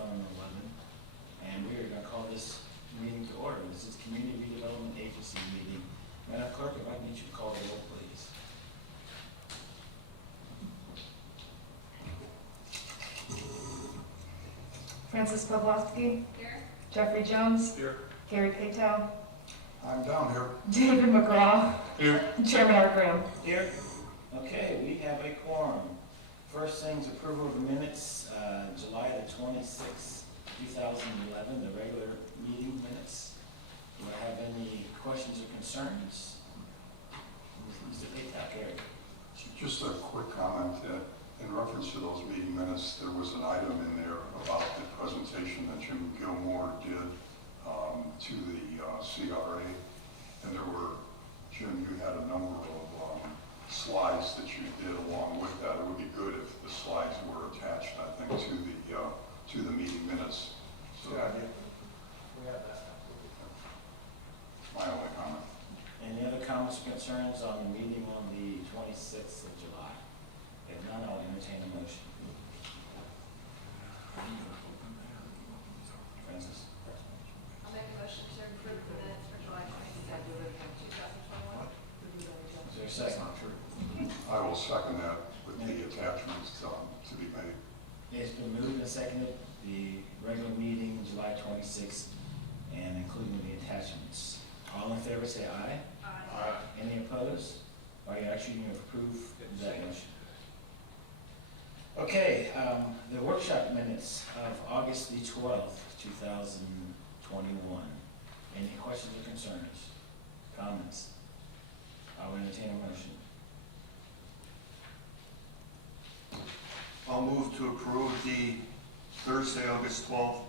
microphone 11. And we are going to call this meeting to order. This is Community Redevelopment Agency meeting. Madam Clerk, if I can get you to call the roll, please. Francis Pavlovsky. Here. Jeffrey Jones. Here. Gary Cato. I'm down here. David McGraw. Here. Chairman Art Graham. Here. Okay, we have a quorum. First thing's approval of the minutes, July the 26th, 2011, the regular meeting minutes. Do I have any questions or concerns? Mr. Paytop, Gary. Just a quick comment that in reference to those meeting minutes, there was an item in there about the presentation that Jim Gilmore did to the CRA. And there were, Jim, you had a number of slides that you did along with that. It would be good if the slides were attached, I think, to the meeting minutes. So Yeah, we have that. my only comment. Any other comments or concerns on the meeting on the 26th of July? If none, I'll entertain a motion. Francis? I'll make a motion to approve the minutes for July 22nd, 2021. Is there a second? I will second that with the attachments to be made. It's been moved and seconded, the regular meeting, July 26th, and including the attachments. All in favor say aye. Aye. Any opposed? Or you actually going to approve that motion? Okay, the workshop minutes of August the 12th, 2021. Any questions or concerns? Comments? I will entertain a motion. I'll move to approve the Thursday, August 12th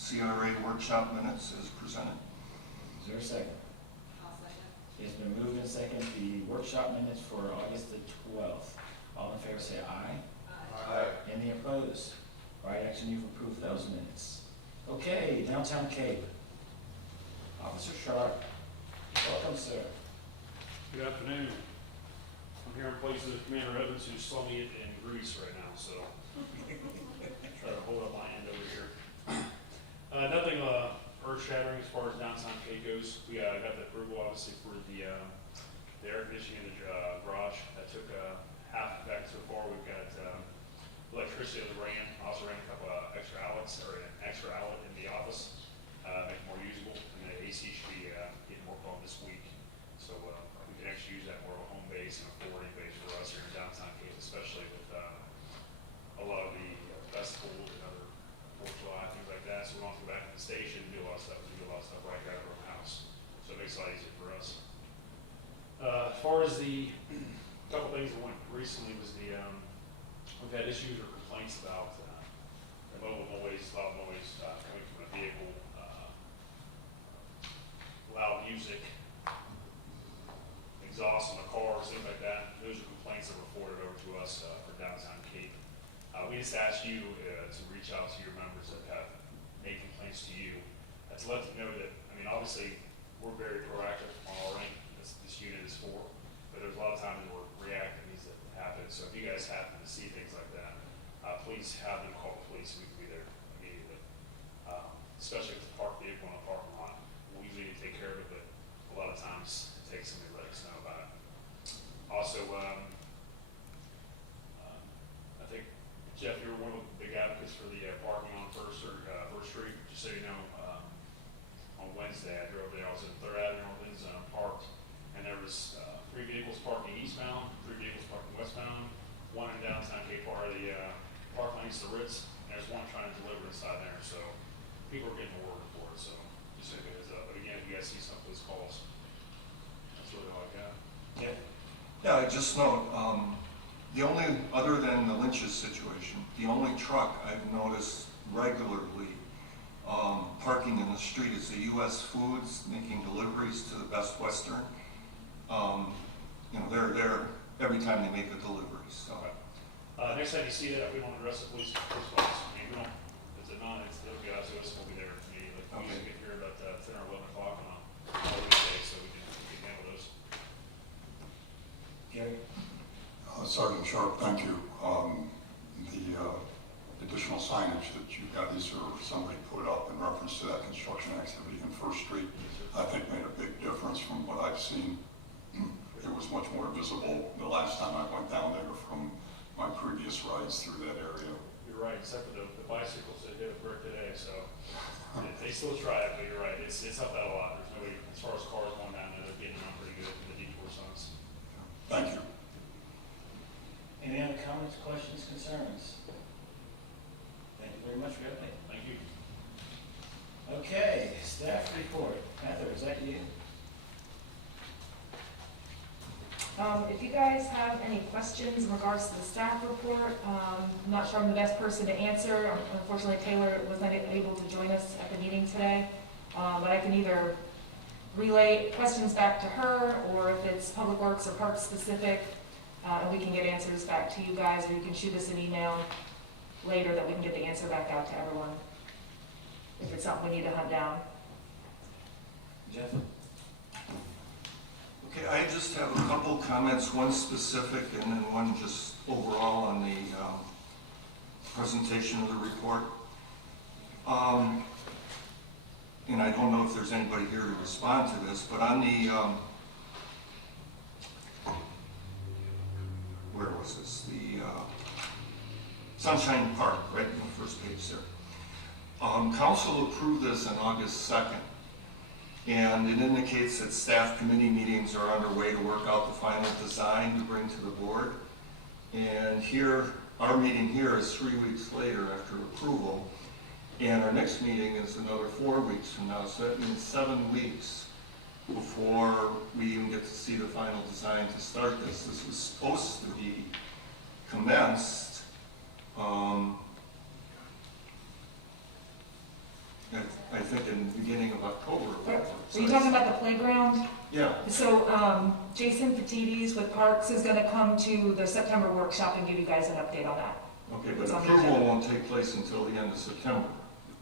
CRA workshop minutes as presented. Is there a second? I'll second. It's been moved and seconded, the workshop minutes for August the 12th. All in favor say aye. Aye. Any opposed? All right, action, you've approved those minutes. Okay, Downtown Cape. Officer Sharp, welcome, sir. Good afternoon. I'm here in place of Commander Evans, who's slumming it in Greece right now, so try to hold up my end over here. Nothing earth-shattering as far as downtown Cape goes. We got the approval, obviously, for the air conditioning in the garage. That took half effect so far. We've got electricity that ran. I also ran a couple of extra outlets, or an extra outlet in the office, make it more usable. And the AC should be getting worked on this week. So we can actually use that more of a home base and a forwarding base for us here in downtown Cape, especially with a lot of the festivals and other 4th of July, things like that. So we don't have to go back to the station and do a lot of stuff. We do a lot of stuff right here at our own house. So it makes it a lot easier for us. As far as the couple things that went recently was the, we've had issues or complaints about the mobile noise, loud noise coming from a vehicle, loud music, exhaust on the cars, things like that. Those are complaints that were forwarded over to us for downtown Cape. We just asked you to reach out to your members that have made complaints to you, to let them know that, I mean, obviously, we're very proactive on our end, this unit is for, but there's a lot of times where reactive needs to happen. So if you guys happen to see things like that, please have them call the police, and we can be there immediately. Especially if it's a parked vehicle in a parking lot. We usually need to take care of it, but a lot of times it takes somebody to let us know about it. Also, I think, Jeff, you're one of the big advocates for the parking on First Street. Just so you know, on Wednesday, I drove there. I was in 3rd Avenue, North Zone, parked, and there was 3 vehicles parking eastbound, 3 vehicles parking westbound, one in downtown Cape part of the park lanes to Ritz, and there's one trying to deliver inside there. So people are getting ordered for it. So just so you guys up. But again, if you guys see some of those calls, that's really all I got. Yeah. Yeah, I just note, the only, other than the Lynch's situation, the only truck I've noticed regularly parking in the street is the U.S. Foods making deliveries to the Best Western. You know, they're there every time they make a delivery, so. Next time you see that, we don't address the police calls. I mean, we don't, it's a it'll be out to us, we'll be there immediately. We usually get here about 10 or 11 o'clock on a weekday, so we can handle those. Gary? Sergeant Sharp, thank you. The additional signage that you had these or somebody put up in reference to that construction activity in First Street, I think made a big difference from what I've seen. It was much more visible the last time I went down there from my previous rides through that area. You're right, except for the bicycles that hit a brick today, so they still try it, but you're right, it's helped out a lot. There's nobody, as far as cars going down there, they're getting on pretty good in the detour zones. Thank you. Any other comments, questions, concerns? Thank you very much for your update. Thank you. Okay, staff report. Heather, is that you? If you guys have any questions in regards to the staff report, I'm not sure I'm the best person to answer. Unfortunately, Taylor was not able to join us at the meeting today, but I can either relay questions back to her, or if it's Public Works or Parks specific, and we can get answers back to you guys, or you can shoot us an email later that we can get the answer back out to everyone, if it's something we need to hunt down. Jeff? Okay, I just have a couple comments, one specific and then one just overall on the presentation of the report. And I don't know if there's anybody here to respond to this, but on the, where was this? The Sunshine Park, right in the first page there. Council approved this on August 2nd. And it indicates that staff committee meetings are underway to work out the final design to bring to the board. And here, our meeting here is 3 weeks later after approval. And our next meeting is another 4 weeks from now, so that means 7 weeks before we even get to see the final design to start this. This was supposed to be commenced I think in the beginning of October. Are you talking about the playground? Yeah. So Jason Petides with Parks is going to come to the September workshop and give you guys an update on that. Okay, but It's on the approval agenda. won't take place until the end of September.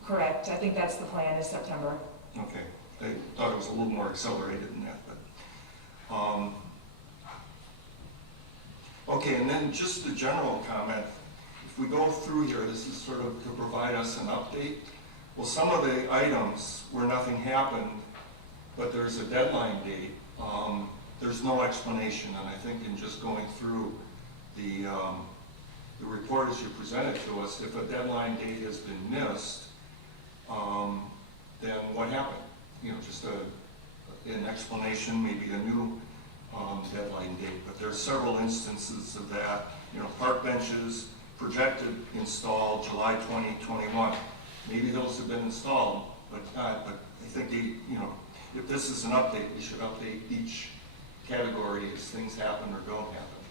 Correct. I think that's the plan, is September. Okay, I thought it was a little more accelerated than that, but, okay, and then just a general comment. If we go through here, this is sort of to provide us an update. Well, some of the items where nothing happened, but there's a deadline date, there's no explanation, and I think in just going through the report as you presented to us, if a deadline date has been missed, then what happened? You know, just an explanation, maybe a new deadline date, but there's several instances of that. You know, park benches projected installed July 2021. Maybe those have been installed, but not. But I think you know, if this is an update, we should update each category as things happen or don't happen.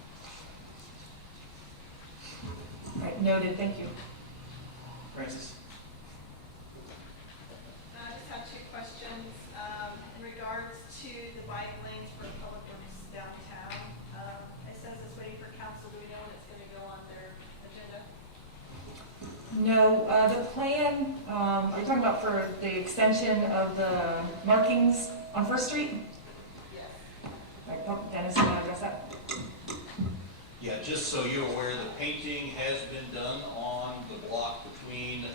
All right, noted. Thank you. Francis? I just have two questions. In regards to the bike lanes for Public Works downtown, it says it's waiting for council. Do we know when it's going to go on their agenda? No, the plan, are you talking about for the extension of the markings on First Street? Yes. All right, Dennis, you want to address that? Yeah, just so you're aware, the painting has been done on the block between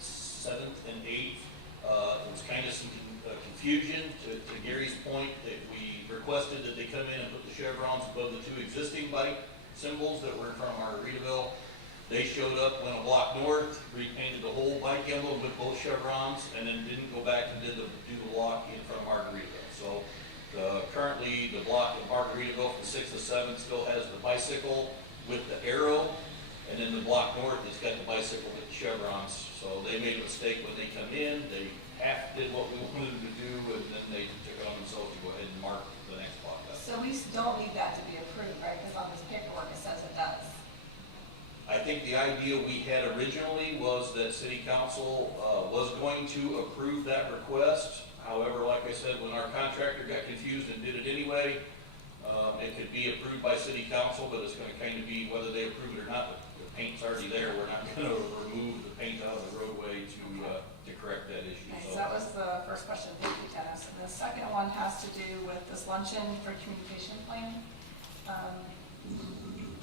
7th and 8th. There was kind of some confusion to Gary's point that we requested that they come in and put the chevrons above the two existing bike symbols that were in front of our Redevelopment. They showed up, went a block north, repainted the whole bike emblem with both chevrons, and then didn't go back and do the block in front of Margaritaville. So currently, the block at Margaritaville from 6th to 7th still has the bicycle with the arrow, and then the block north has got the bicycle with the chevrons. So they made a mistake when they come in. They half did what we wanted them to do, and then they took it on themselves to go ahead and mark the next block up. So we don't need that to be approved, right? Because on this paperwork it says it does. I think the idea we had originally was that city council was going to approve that request. However, like I said, when our contractor got confused and did it anyway, it could be approved by city council, but it's going to kind of be whether they approve it or not. The paint's already there. We're not going to remove the paint out of the roadway to correct that issue. Okay, so that was the first question. Thank you, Dennis. And the second one has to do with this luncheon for communication plan.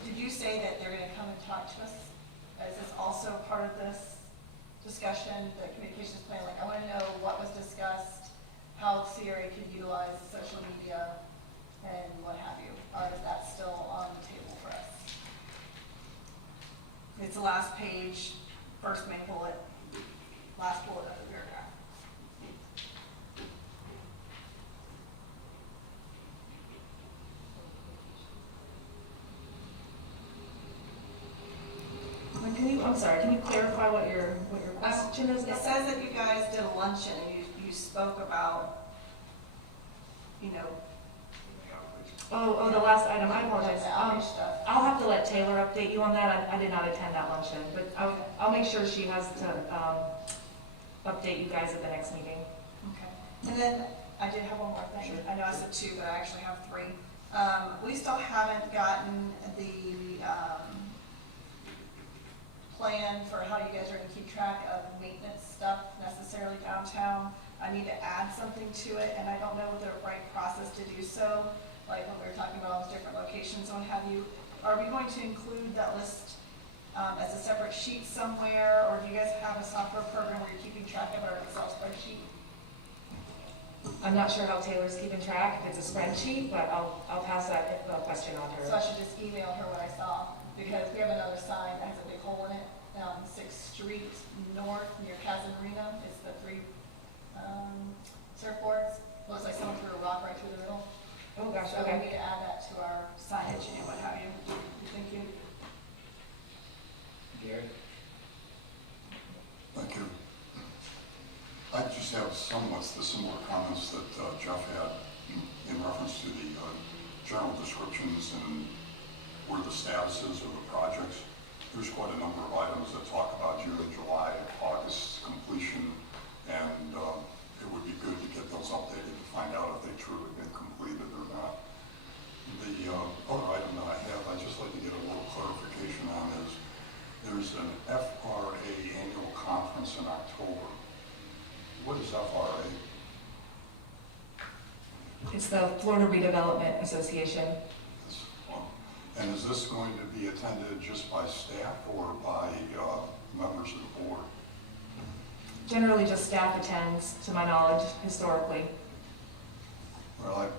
Did you say that they're going to come and talk to us? Is this also part of this discussion, the communications plan, like I want to know what was discussed, how CRA could utilize social media and what have you, or is that still on the table for us? It's the last page, first main bullet, last bullet of the paragraph. I'm sorry, can you clarify what your question is? It says that you guys did a luncheon and you spoke about, you know. Oh, the last item, I apologize. The outreach stuff. I'll have to let Taylor update you on that. I did not attend that luncheon, but I'll make sure she has to update you guys at the next meeting. Okay. And then I did have one more thing. Sure. I know I said two, but I actually have three. We still haven't gotten the plan for how you guys are going to keep track of maintenance stuff necessarily downtown. I need to add something to it, and I don't know the right process to do so. Like when we were talking about all those different locations and what have you, are we going to include that list as a separate sheet somewhere, or do you guys have a software program where you're keeping track of our Excel spreadsheet? I'm not sure how Taylor's keeping track, if it's a spreadsheet, but I'll pass that question on to So I her. should just email her what I saw, because we have another sign that has a big hole in it on 6th Street North near Casa Marina. It's the three surfboards. Looks like someone threw a rock right through the middle. Oh, gosh, So we okay. need to add that to our signage and what have you. Thank you. Gary? Thank you. I just have somewhat the similar comments that Jeff had in reference to the general descriptions and where the status is of the projects. There's quite a number of items that talk about June, July, August completion, and it would be good to get those updated to find out if they truly been completed or not. The other item that I have, I'd just like to get a little clarification on is there's an FRA Annual Conference in October. What is FRA? It's the Florida Redevelopment Association. This one. And is this going to be attended just by staff or by members of the board? Generally, just staff attends, to my knowledge, historically. Well,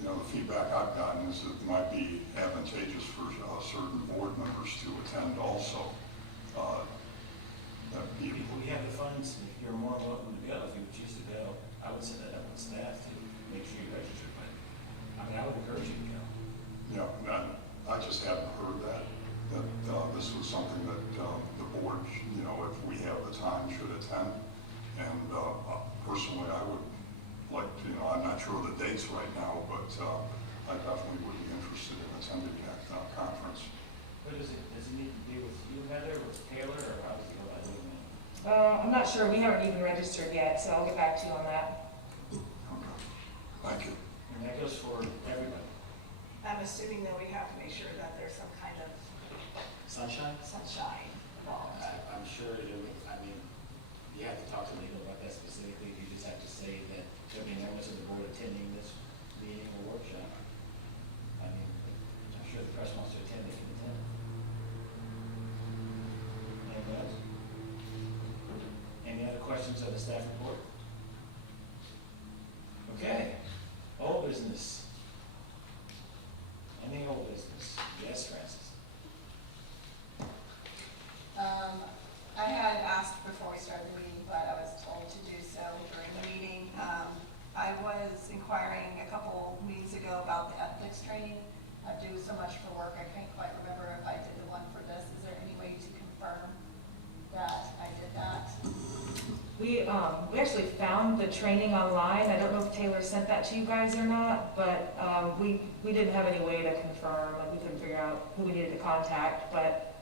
the feedback I've gotten is that it might be advantageous for certain board members to attend also. That'd be, We have the funds, you're more than welcome to go if you would choose to go. I would set that up with staff to make sure you register, but, I would encourage you to go. I just hadn't heard that this was something that the board, if we have the time, should attend. And personally, I would like to, I'm not sure of the dates right now, but I definitely would be interested in attending that conference. What does it need to be with you, Heather, with Taylor, or how does it go by doing that? I'm not sure, we haven't even registered yet, so I'll get back to you on that. Okay. Thank you. And that goes for everybody. I'm assuming that we have to make sure that there's some kind of Sunshine? sunshine involved. I'm sure you have to talk to legal about that specifically. You just have to say that there'll be members of the board attending this meeting or workshop. I'm sure the press wants to attend, they can attend. Anyone else? Any other questions of the staff report? Okay, old business. Any old business? Yes, Francis. I had asked before we started the meeting, but I was told to do so during the meeting. I was inquiring a couple meetings ago about the ethics training. I do so much for work, I can't quite remember if I did the one for this. Is there any way to confirm that I did that? We actually found the training online. I don't know if Taylor sent that to you guys or not, but we didn't have any way to confirm, we couldn't figure out who we needed to contact, but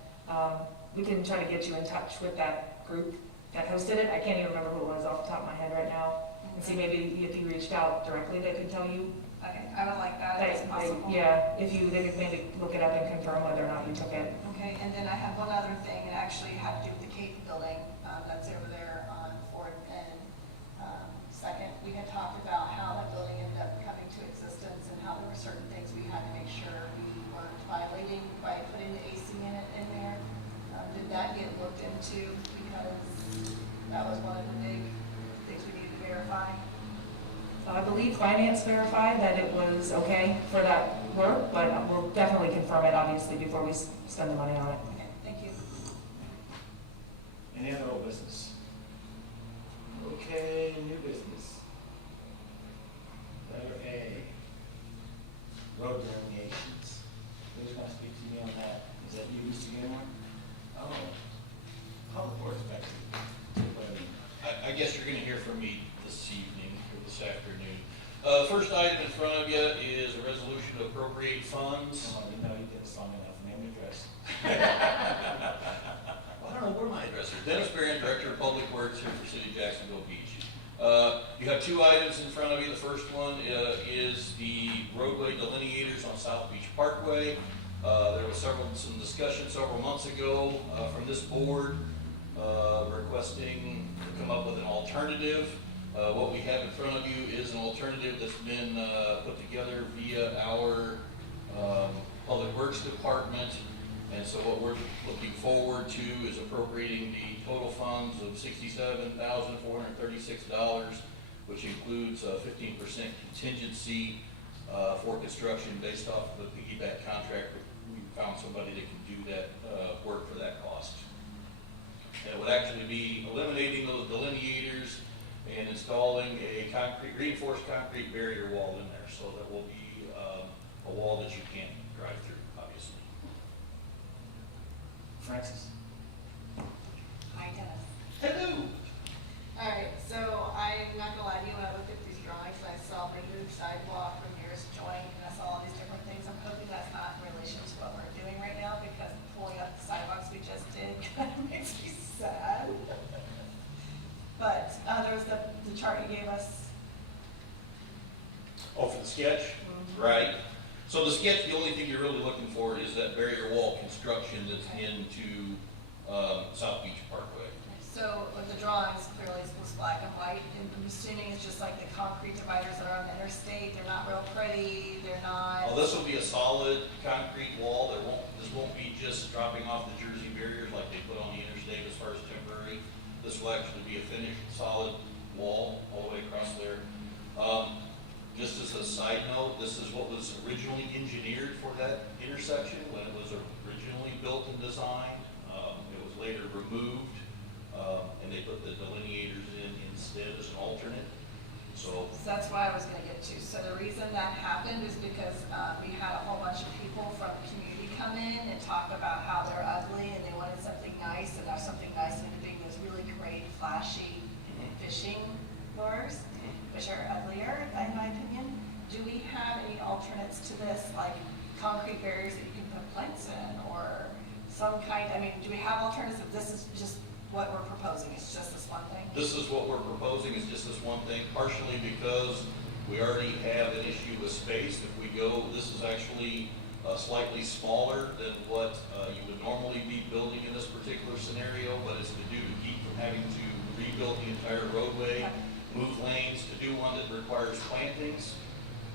we can try to get you in touch with that group that hosted it. I can't even remember who it was off the top of my head right now, and see maybe if you reached out directly, they could tell you. Okay, I would like that if it's possible. Yeah, they could maybe look it up and confirm whether or not you took it. Okay, and then I have one other thing, it actually had to do with the Cape building, that's over there on 4th and 2nd. We had talked about how that building ended up coming to existence and how there were certain things we had to make sure we weren't violating by putting the AC in there. Did that get looked into? Because That was one of the big things we needed to verify. I believe finance verified that it was okay for that work, but we'll definitely confirm it, obviously, before we spend the money on it. Okay, thank you. Any other old business? Okay, new business. Letter A, road delineations. Who's gonna speak to me on that? Is that you, Mr. Gilmore? Oh, public works back to I guess you're gonna hear from me this evening or this afternoon. First item in front of you is a resolution to appropriate funds. Oh, you know you did a song enough, name and address. Well, I don't know where my address is. Dennis Barron, Director of Public Works here for City of Jacksonville Beach. You have two items in front of you. The first one is the roadway delineators on South Beach Parkway. There was some discussion several months ago from this board requesting to come up with an alternative. What we have in front of you is an alternative that's been put together via our Public Works Department. And so what we're looking forward to is appropriating the total funds of $67,436, which includes a 15% contingency for construction based off of the piggyback contract. We found somebody that can do that work for that cost. And it would actually be eliminating those delineators and installing a reinforced concrete barrier wall in there. So that will be a wall that you can't drive through, obviously. Francis? Hi, Dennis. Hello. All right, so I'm not gonna lie to you, when I looked at these drawings, and I saw removed sidewalk from nearest joint, and I saw all these different things, I'm hoping that's not in relation to what we're doing right now, because pulling up the sidewalks we just did kind of makes me sad. But, there was the chart you gave us. Oh, for the sketch? Right. So the sketch, the only thing you're really looking for is that barrier wall construction that's into South Beach Parkway. So with the drawings, clearly it was black and white, and I'm assuming it's just like the concrete dividers that are on the interstate, they're not real pretty, they're not. Well, this will be a solid concrete wall. This won't be just dropping off the Jersey barriers like they put on the interstate as far as temporary. This will actually be a finished solid wall all the way across there. Just as a side note, this is what was originally engineered for that intersection when it was originally built and designed. It was later removed, and they put the delineators in instead as an alternate. So That's why I was gonna get to. So the reason that happened is because we had a whole bunch of people from the community come in and talk about how they're ugly and they wanted something nice, and now something nice ended up being those really great flashy fishing lures, which are uglier, in my opinion. Do we have any alternates to this, like concrete barriers that you can put planks in, or some kind, I mean, do we have alternatives? If this is just what we're proposing, it's just this one thing? this is what we're proposing, is just this one thing, partially because we already have an issue with space. If we go, this is actually slightly smaller than what you would normally be building in this particular scenario, but it's to keep from having to rebuild the entire roadway, move lanes. To do one that requires plantings,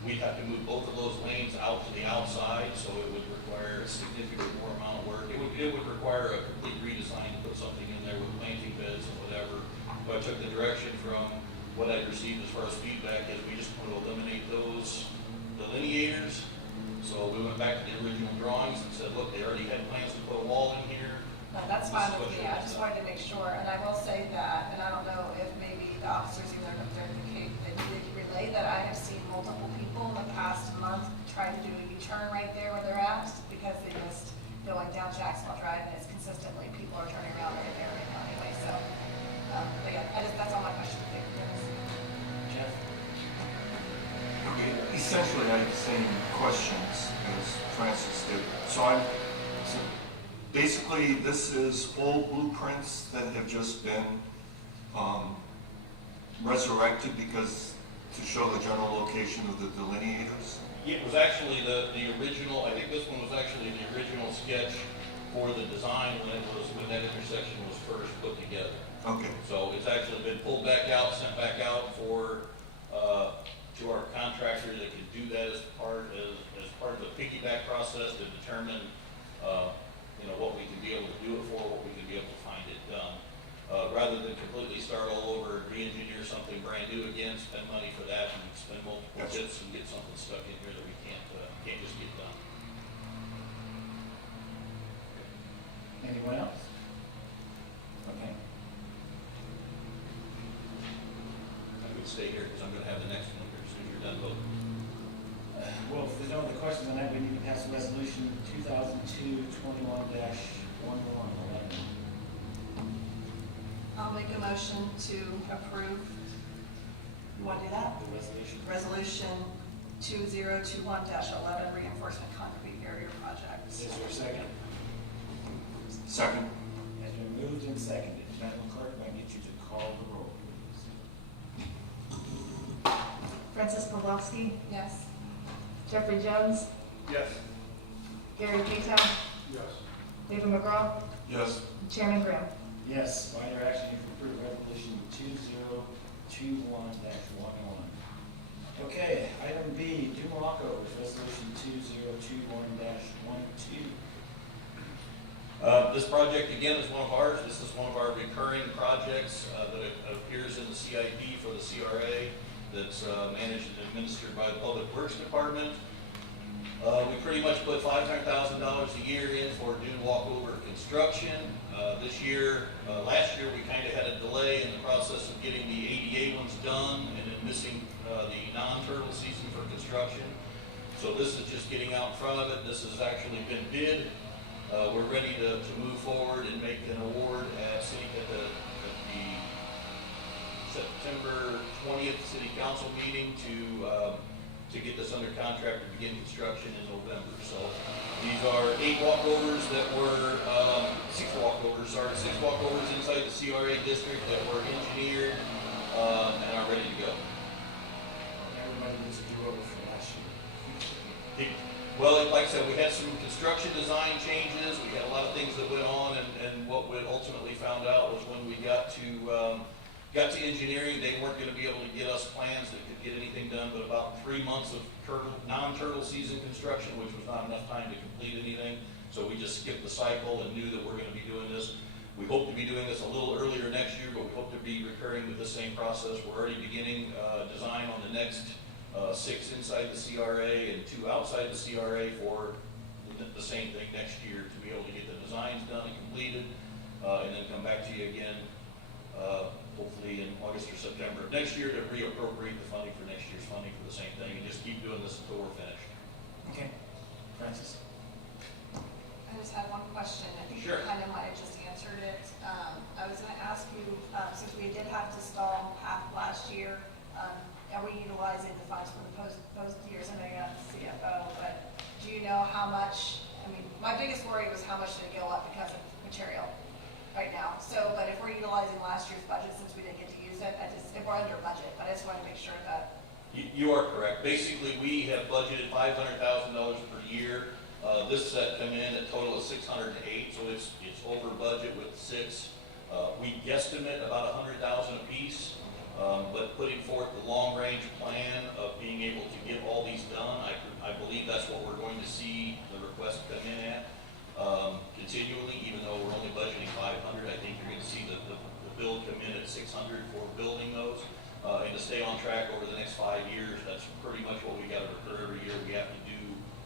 we'd have to move both of those lanes out to the outside, so it would require a significant more amount of work. It would require a complete redesign to put something in there with planting beds and whatever. But I took the direction from what I'd received as far as feedback is we just want to eliminate those delineators. So we went back to the original drawings and said, look, they already had plans to put a wall in here. No, that's fine This is what with me, you I want just done. wanted to make sure, and I will say that, and I don't know if maybe the officers either up there in the Cape, they can relay that I have seen multiple people in the past month try to do a U-turn right there where they're at, because they missed going down Jacksonville Drive, and it's consistently, people are turning around right there right now anyway, so, but yeah, that's all my questions there. Jeff? Okay, essentially, I have the same questions as Francis did. So basically, this is old blueprints that have just been resurrected because to show the general location of the delineators. It was actually the original, I think this one was actually the original sketch for the design when that intersection was first put together. Okay. So it's actually been pulled back out, sent back out for, to our contractor that can do that as part of the piggyback process to determine, what we can be able to do it for, what we can be able to find it done. rather than completely start all over and re-engineer something brand new again, spend money for that and spend multiple Yes. bits and get something stuck in here that we can't just get done. Anyone else? Okay. I would stay here because I'm gonna have the next one here as soon as you're done voting. Well, if there's no other questions on that, we need to pass resolution 2002-21-11. I'll make a motion to approve. You want to do that? The resolution. Resolution 2021-11 reinforcement concrete barrier project. Is there a second? Second. Has been moved and seconded. Madam Clerk, may I get you to call the roll, please? Francis Pawlowski, Yes. Jeffrey Jones, Yes. Gary Paytown, Yes. David McGraw, Yes. Chairman Graham. Yes, by your action, you approve resolution 2021-11. Okay, item B, do walkovers, resolution 2021-12. This project, again, is one of ours. This is one of our recurring projects that appears in the CIP for the CRA that's managed and administered by the Public Works Department. We pretty much put $500,000 a year in for dune walkover construction. Last year, we kind of had a delay in the process of getting the ADA ones done and then missing the non-turtle season for construction. So this is just getting out in front of it. This has actually been bid. We're ready to move forward and make an award at the September 20th City Council meeting to get this under contract to begin construction in November. So these are 6 walkovers inside the CRA district that were engineered and are ready to go. Everybody needs to do over for last year. Well, like I said, we had some construction design changes, we had a lot of things that went on, and what we ultimately found out was when we got to engineering, they weren't gonna be able to get us plans that could get anything done but about 3 months of non-turtle season construction, which was not enough time to complete anything. So we just skipped the cycle and knew that we're gonna be doing this. We hope to be doing this a little earlier next year, but we hope to be recurring with the same process. We're already beginning design on the next 6 inside the CRA and 2 outside the CRA for the same thing next year to be able to get the designs done and completed, and then come back to you again, hopefully in August or September of next year to reappropriate the funding for next year's funding for the same thing and just keep doing this until we're finished. Okay, Francis? I just had one question. I think you Sure. kind of might have just answered it. I was going to ask you, since we did have to stall half last year, are we utilizing the funds from the post years? I know you're not the CFO, but do you know how much? I mean, my biggest worry was how much did it go up because of material right now. So, but if we're utilizing last year's budget since we didn't get to use it, if we're under budget, but I just want to make sure that. You are correct. Basically, we have budgeted $500,000 per year. This set come in at total of 608, so it's over budget with 6. We guesstimate about 100,000 apiece, but putting forth the long-range plan of being able to get all these done, I believe that's what we're going to see the request come in at continually. Even though we're only budgeting 500, I think you're going to see the bill come in at 600 for building those. And to stay on track over the next 5 years, that's pretty much what we got to recur every year. We have to do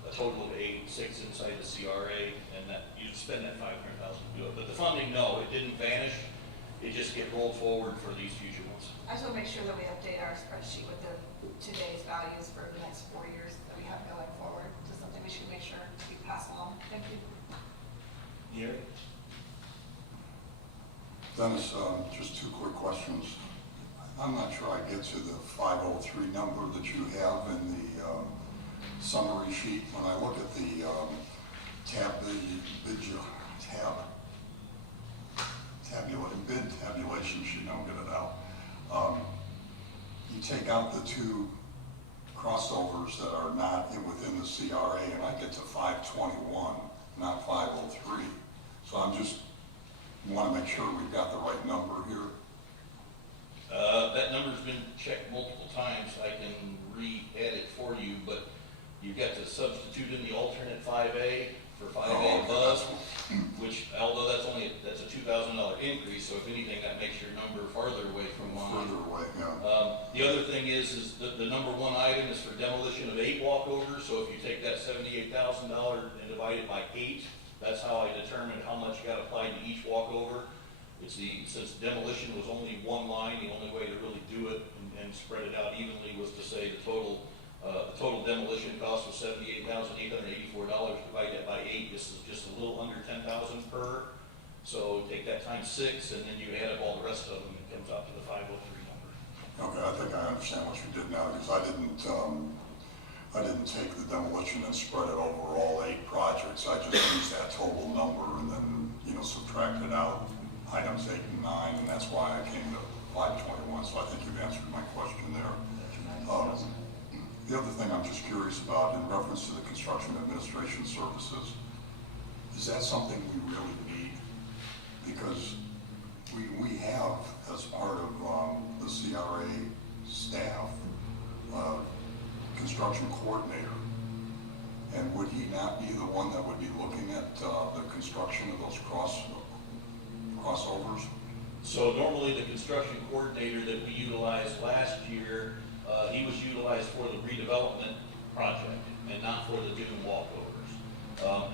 a total of 6 inside the CRA, and that you spend that 500,000 to do it. But the funding, no, it didn't vanish. It just get rolled forward for these future ones. I just want to make sure that we update our spreadsheet with today's values for the next 4 years that we have going forward. Just something we should make sure we pass along. Thank you. Gary? Dennis, just 2 quick questions. I'm not sure I get to the 503 number that you have in the summary sheet. When I look at the bid tabulation sheet, I'll get it out. You take out the 2 crossovers that are not within the CRA, and I get to 521, not 503. So I'm just want to make sure we've got the right number here. That number's been checked multiple times. I can re-add it for you, but you've got to substitute in the alternate 5A for 5A above, which although that's a $2,000 $2,000 increase, so if anything, that makes your number farther away from line. Further away, yeah. The other thing is the number one item is for demolition of 8 walkovers, so if you take that $78,000 and divide it by 8, that's how I determined how much got applied to each walkover. Since demolition was only one line, the only way to really do it and spread it out evenly was to say the total demolition cost was $78,884, divide that by 8, this is just a little under $10,000 per. So take that times 6, and then you add up all the rest of them, it comes out to the 503 number. Okay, I think I understand what you did now, because I didn't take the demolition and spread it over all 8 projects. I just used that total number and then, subtracted out items 8 and 9, and that's why I came to 521. So I think you've answered my question there. The other thing I'm just curious about in reference to the construction administration services, is that something we really need? Because we have, as part of the CRA staff, construction coordinator. And would he not be the one that would be looking at the construction of those crossovers? So normally the construction coordinator that we utilized last year, he was utilized for the redevelopment project and not for the dune walkovers.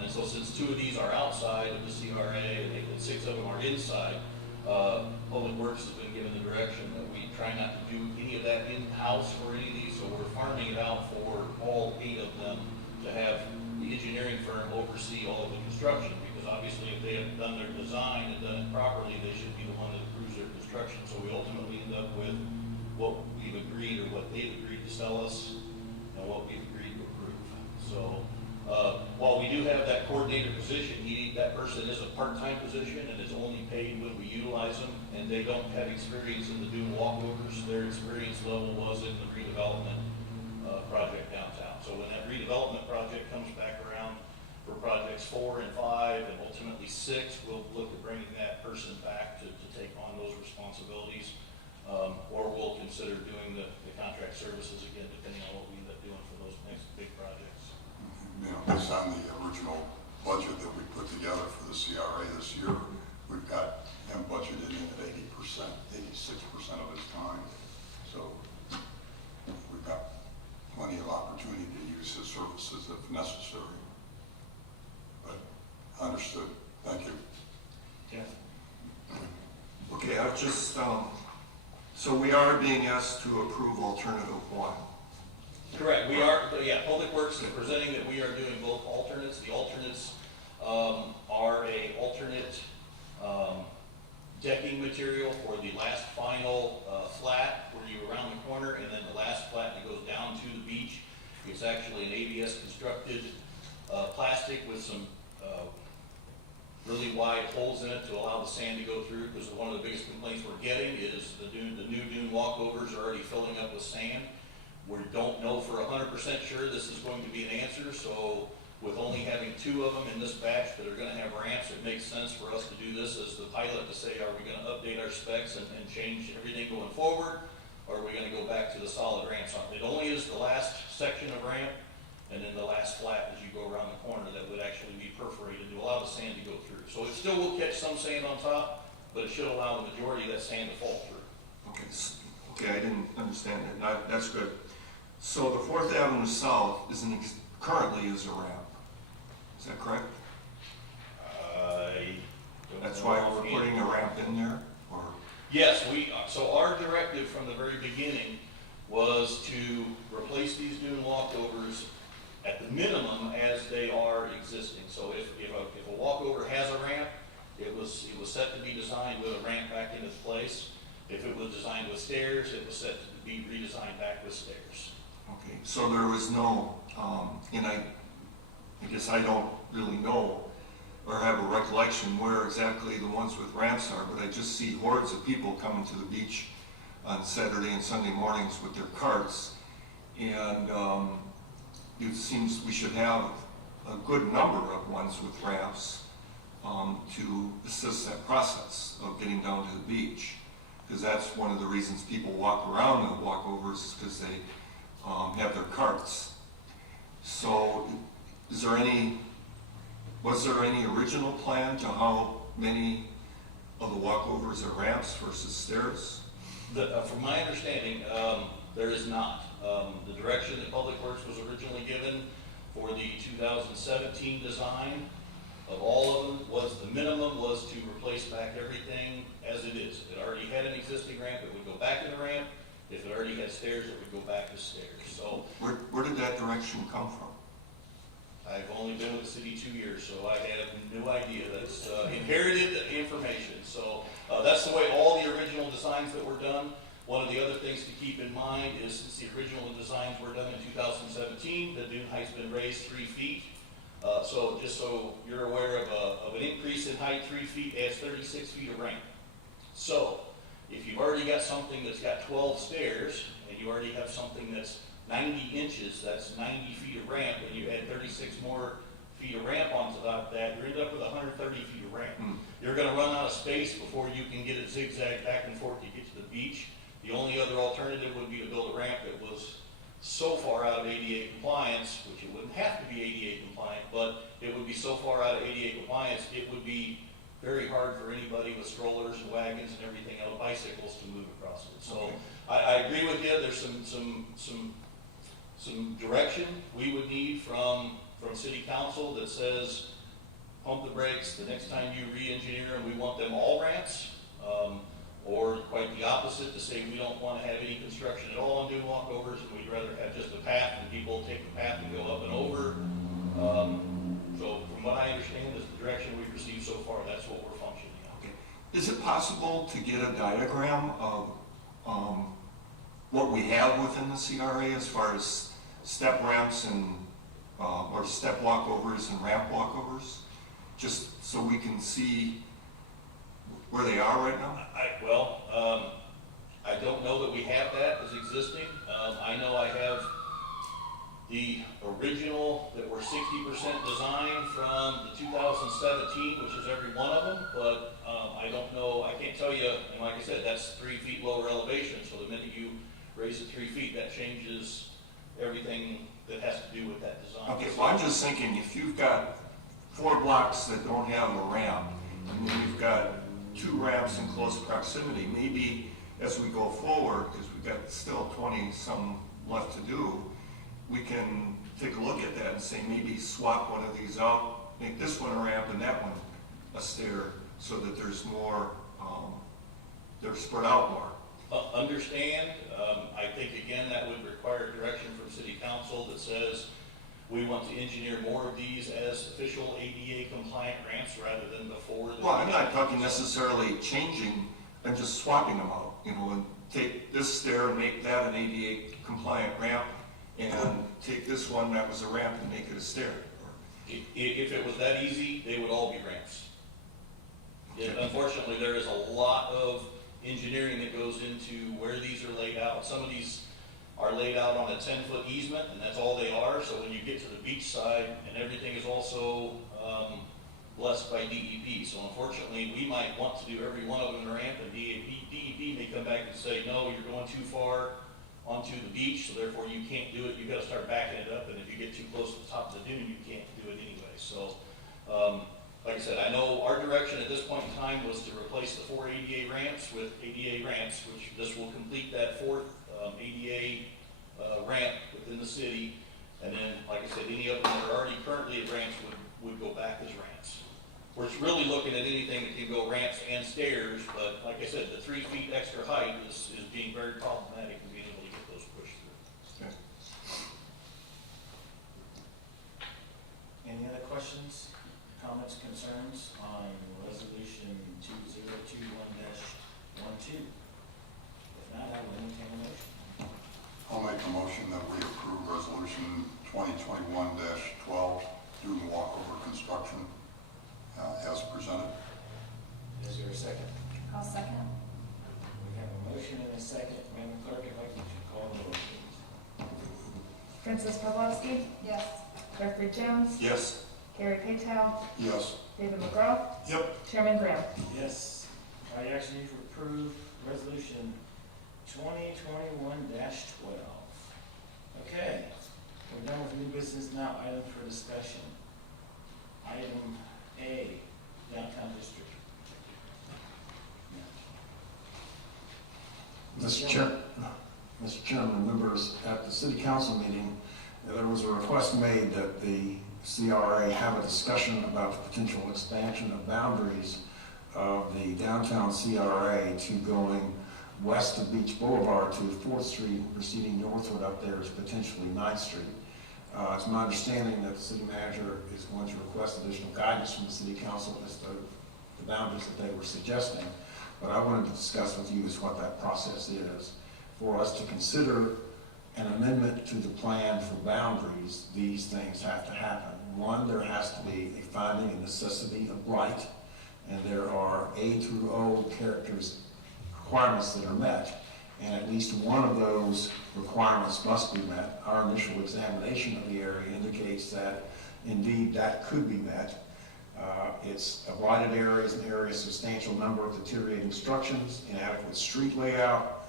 And so since 2 of these are outside of the CRA and 6 of them are inside, Public Works has been given the direction that we try not to do any of that in-house for any of these, so we're farming it out for all 8 of them to have the engineering firm oversee all of the construction, because obviously if they have done their design and done it properly, they should be the one that approves their construction. So we ultimately end up with what we've agreed or what they've agreed to sell us and what we've agreed to approve. So while we do have that coordinator position, that person is a part-time position and is only paid when we utilize them, and they don't have experience in the dune walkovers. Their experience level was in the redevelopment project downtown. So when that redevelopment project comes back around for projects 4 and 5 and ultimately 6, we'll look at bringing that person back to take on those responsibilities, or we'll consider doing the contract services again, depending on what we end up doing for those next big projects. Based on the original budget that we put together for the CRA this year, we've got him budgeted in at 80%, 86% of his time. So we've got plenty of opportunity to use his services if necessary. But understood. Thank you. Yeah. Okay, I've just, so we are being asked to approve alternative 1. Correct, we are, Public Works is presenting that we are doing both alternates. The alternates are a alternate decking material for the last final flat where you around the corner, and then the last flat that goes down to the beach. It's actually an ABS constructed plastic with some really wide holes in it to allow the sand to go through, because one of the biggest complaints we're getting is the new dune walkovers are already filling up with sand. We don't know for 100% sure this is going to be an answer, so with only having 2 of them in this batch that are going to have ramps, it makes sense for us to do this as the pilot to say, are we going to update our specs and change everything going forward, or are we going to go back to the solid ramps? It only is the last section of ramp and then the last flat as you go around the corner that would actually be perforated to allow the sand to go through. So it still will catch some sand on top, but it should allow the majority of that sand to fall through. Okay, I didn't understand that. That's good. So the 4th Avenue South currently is a ramp. Is that correct? That's why we're putting a ramp in there? Or? Yes, so our directive from the very beginning was to replace these dune walkovers at the minimum as they are existing. So if a walkover has a ramp, it was set to be designed with a ramp back into place. If it was designed with stairs, it was set to be redesigned back with stairs. Okay, so there was no, and I guess I don't really know or have a recollection where exactly the ones with ramps are, but I just see hordes of people coming to the beach on Saturday and Sunday mornings with their carts, and it seems we should have a good number of ones with ramps to assist that process of getting down to the beach, because that's one of the reasons people walk around the walkovers, is because they have their carts. So was there any original plan to how many of the walkovers or ramps versus stairs? From my understanding, there is not. The direction that Public Works was originally given for the 2017 design of all of them was, the minimum was to replace back everything as it is. If it already had an existing ramp, it would go back to the ramp. If it already had stairs, it would go back to stairs. So Where did that direction come from? I've only been with the city 2 years, so I have no idea. That's inherited information. So that's the way all the original designs that were done. One of the other things to keep in mind is, since the original designs were done in 2017, the dune height's been raised 3 feet. So just so you're aware of an increase in height, 3 feet adds 36 feet of ramp. So if you've already got something that's got 12 stairs, and you already have something that's 90 inches, that's 90 feet of ramp, and you add 36 more feet of ramp onto that, you're end up with 130 feet of ramp. You're gonna run out of space before you can get it zigzag back and forth to get to the beach. The only other alternative would be to build a ramp that was so far out of ADA compliance, which it wouldn't have to be ADA compliant, but it would be so far out of ADA compliance, it would be very hard for anybody with strollers and wagons and everything else, bicycles, to move across it. So I agree with you. There's some direction we would need from city council that says, pump the brakes the next time you re-engineer, and we want them all ramps, or quite the opposite, to say we don't want to have any construction at all on dune walkovers, and we'd rather have just a path, and people take the path and go up and over. So from what I understand is the direction we've received so far, that's what we're functioning on. Okay. Is it possible to get a diagram of what we have within the CRA as far as step ramps and or step walkovers and ramp walkovers, just so we can see where they are right now? I don't know that we have that as existing. I know I have the original that were 60% designed from the 2017, which is every one of them, but I don't know, I can't tell you, and like I said, that's 3 feet lower elevation, so the minute you raise it 3 feet, that changes everything that has to do with that design. Okay, well, I'm just thinking, if you've got 4 blocks that don't have a ramp, and then you've got 2 ramps in close proximity, maybe as we go forward, because we've got still 20-some left to do, we can take a look at that and say, maybe swap one of these out, make this one a ramp and that one a stair, so that there's more, they're spread out more. Understand, I think again, that would require direction from city council that says, we want to engineer more of these as official ADA compliant ramps rather than before. Well, I'm not talking necessarily changing and just swapping them out, and take this stair and make that an ADA compliant ramp, and take this one that was a ramp and make it a stair. If it was that easy, they would all be ramps. Unfortunately, there is a lot of engineering that goes into where these are laid out. Some of these are laid out on a 10-foot easement, and that's all they are. So when you get to the beach side, and everything is also blessed by DEP. So unfortunately, we might want to do every one of them in a ramp, and DEP may come back and say, no, you're going too far onto the beach, so therefore you can't do it. You've got to start backing it up, and if you get too close to the top of the dune, you can't do it anyway. So, like I said, I know our direction at this point in time was to replace the 4 ADA ramps with ADA ramps, which this will complete that 4th ADA ramp within the city. And then, like I said, any of them that are already currently at ramps would go back as ramps. We're really looking at anything that can go ramps and stairs, but like I said, the 3 feet extra height is being very problematic in being able to get those pushed through. Okay. Any other questions, comments, concerns on resolution 2021-12? If not, I will entertain a motion. I'll make a motion that we approve resolution 2021-12, dune walkover construction, as presented. Is there a second? I'll second. We have a motion and a second. Madam Clerk, if I could call the roll, please. Princess Pawlowski, Yes. Jeffrey Jones, Yes. Gary Paytow, Yes. David McGraw, Yep. Chairman Graham. Yes. I actually need to approve resolution 2021-12. Okay, we're done with new business now. Item for discussion. Item A, downtown district. Mr. Chairman, members, at the city council meeting, there was a request made that the CRA have a discussion about the potential expansion of boundaries of the downtown CRA to going west of Beach Boulevard to 4th Street, proceeding northward up there is potentially 9th Street. It's my understanding that the city manager is going to request additional guidance from the city council as to the boundaries that they were suggesting. But I wanted to discuss with you is what that process is. For us to consider an amendment to the plan for boundaries, these things have to happen. One, there has to be a finding of necessity of blight, and there are A through O requirements that are met, and at least one of those requirements must be met. Our initial examination of the area indicates that indeed that could be met. It's a blighted area, is an area of substantial number of deteriorating structures, inadequate street layout,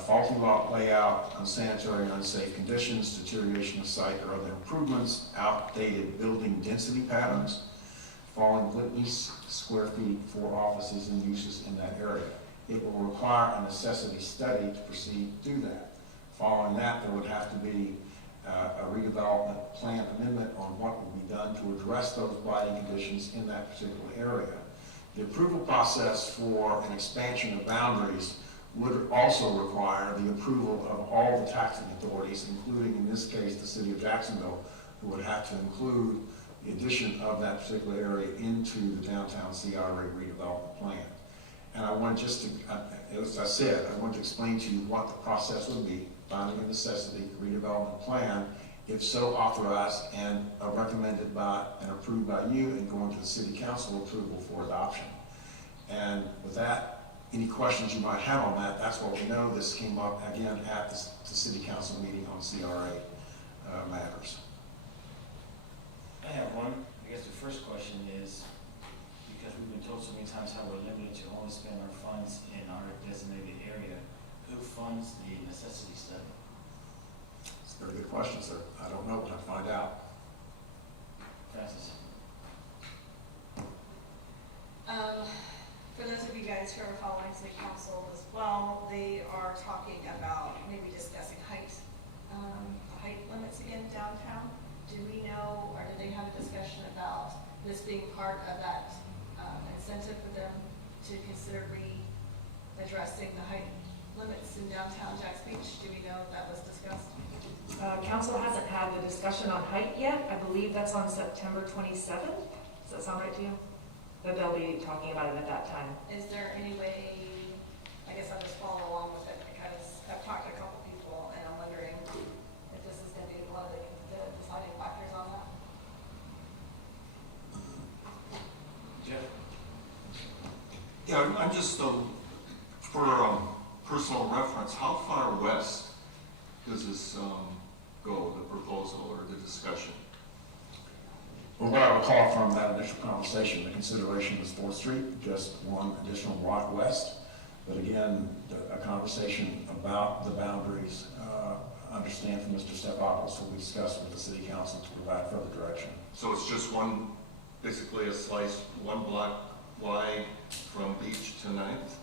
faulty lot layout, unsanitary and unsafe conditions, deterioration of site or other improvements, outdated building density patterns, falling square feet for offices and uses in that area. It will require a necessity study to proceed to do that. Following that, there would have to be a redevelopment plan amendment on what would be done to address those blighting conditions in that particular area. The approval process for an expansion of boundaries would also require the approval of all the taxing authorities, including in this case the city of Jacksonville, who would have to include the addition of that particular area into the downtown CRA redevelopment plan. And I want just to, as I said, I want to explain to you what the process would be, finding a necessity, redevelopment plan, if so authorized and recommended by and approved by you, and going to the city council approval for adoption. And with that, any questions you might have on that, that's what we know. This came up again at the city council meeting on CRA matters. I have one. I guess the first question is, because we've been told so many times how we're limited to only spend our funds in our designated area, who funds the necessity study? It's a very good question, sir. I don't know, but I'll find out. Francis? For those of you guys who are following city council as well, they are talking about maybe discussing height limits again downtown. Do we know, or did they have a discussion about this being part of that incentive for them to consider addressing the height limits in downtown Jacks Beach? Do we know if that was discussed? Council hasn't had the discussion on height yet. I believe that's on September 27th. Does that sound right to you? That they'll be talking about it at that time. Is there any way, I guess I'll just follow along with it, because I've talked to a couple people and I'm wondering if this is going to be one of the deciding factors on that. Jeff? Yeah, I'm just, for personal reference, how far west does this go, the proposal or the discussion? Well, what I recall from that initial conversation, the consideration was 4th Street, just one additional block west. But again, a conversation about the boundaries, I understand from Mr. Stepopoulos, will be discussed with the city council to provide further direction. So it's just one, basically a slice, one block wide from Beach to 9th?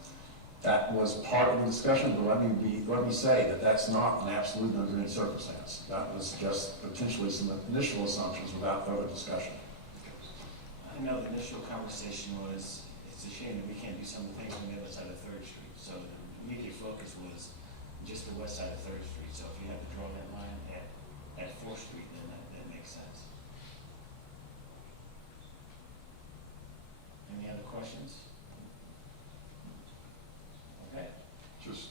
That was part of the discussion, but let me say that that's not an absolute under any circumstance. That was just potentially some initial assumptions without further discussion. I know the initial conversation was, it's a shame that we can't do some of the things on the other side of 3rd Street. So the immediate focus was just the west side of 3rd Street. So if you have to draw that line at 4th Street, then that makes sense. Any other questions? Okay. Just,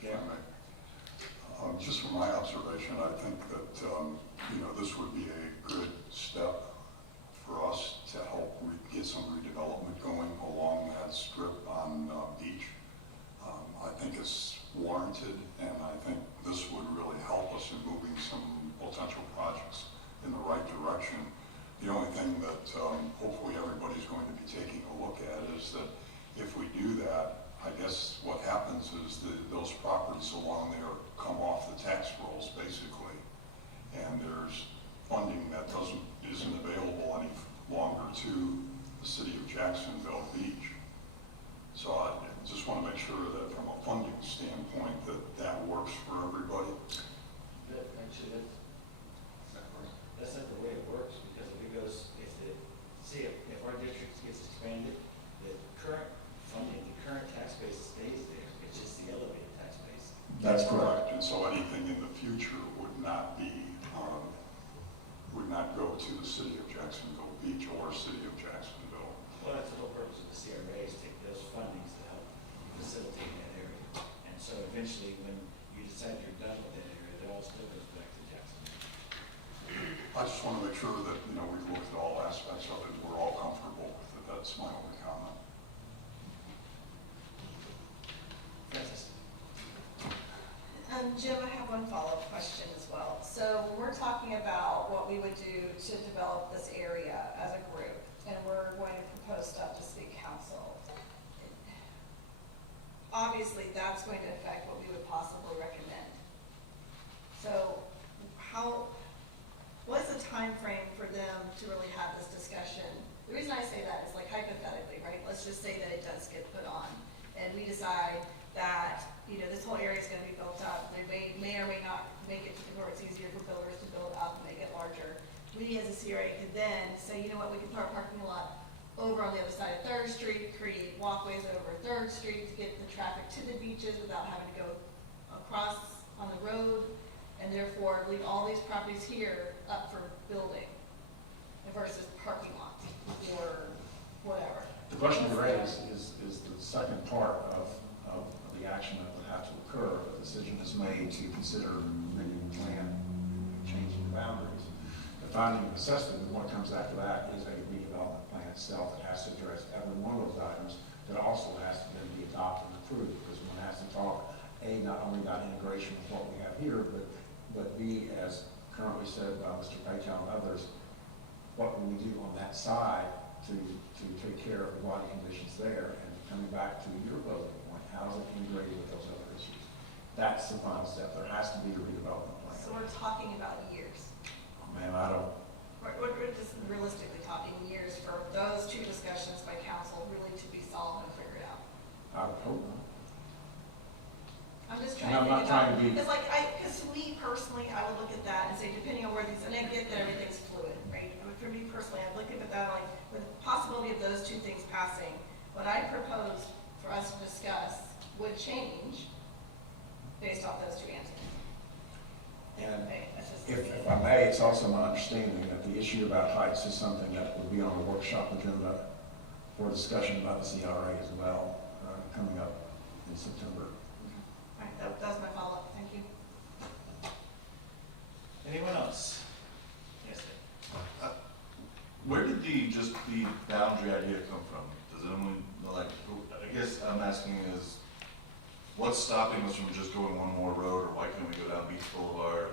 if Yeah. I may, just from my observation, I think that, this would be a good step for us to help get some redevelopment going along that strip on Beach. I think it's warranted, and I think this would really help us in moving some potential projects in the right direction. The only thing that hopefully everybody's going to be taking a look at funding standpoint, that works for everybody? Actually, that's not the way it works, because if it goes, if our district gets expanded, the current funding, the current tax base stays there, it's just the elevated tax base. That's correct. And so anything in the future would not go to the city of Jacksonville Beach or city of Jacksonville. Well, that's the whole purpose of the CRA, is take those fundings to help facilitate that area. And so eventually, when you decide you're done with that area, it all still goes back to Jacksonville. I just want to make sure that, we've looked at all aspects of it, we're all comfortable with it. That's my only comment. Francis? Jim, I have one follow-up question as well. So we're talking about what we would do to develop this area as a group, and we're going to propose stuff to city council. Obviously, that's going to affect what we would possibly recommend. So what is the time frame for them to really have this discussion? The reason I say that is like hypothetically, right? Let's just say that it does get put on, and we decide that, this whole area is going to be built up. They may or may not make it to the where it's easier for builders to build up and make it larger. We as a CRA could then say, you know what, we can put our parking lot over on the other side of 3rd Street, create walkways over 3rd Street to get the traffic to the beaches without having to go across on the road, and therefore leave all these properties here up for building versus parking lots or whatever. The question you raise is the second part of the action that would have to occur if a decision is made to consider making a plan, changing the boundaries. The finding of necessity, what comes after that is a redevelopment plan itself that has to address every one of those items that also has to then be adopted and approved, because one has to talk, A, not only about integration with what we have here, but B, as currently said by Mr. Paytown and others, what can we do on that side to take care of the body conditions there? And coming back to your closing point, how is it integrated with those other issues? That's the final step. There has to be a redevelopment plan. So we're talking about years. Man, I don't, We're just realistically talking years for those two discussions by council really to be solved and figured out. I would hope not. I'm just And trying to I'm think not about, trying to be- because me personally, I would look at that and say, depending on where these, and I get that everything's fluid, right? I mean, for me personally, I'm looking at that like, with the possibility of those two things passing, what I propose for us to discuss would change based off those two answers. And That's just- if I may, it's also my understanding that the issue about heights is something that would be on a workshop agenda for discussion about the CRA as well, coming up in September. All right, that was my follow-up, thank you. Anyone else? Yes, sir. Where did the boundary idea come from? Does anyone, I guess I'm asking is, what's stopping us from just going one more road, or why can't we go down Beach Boulevard?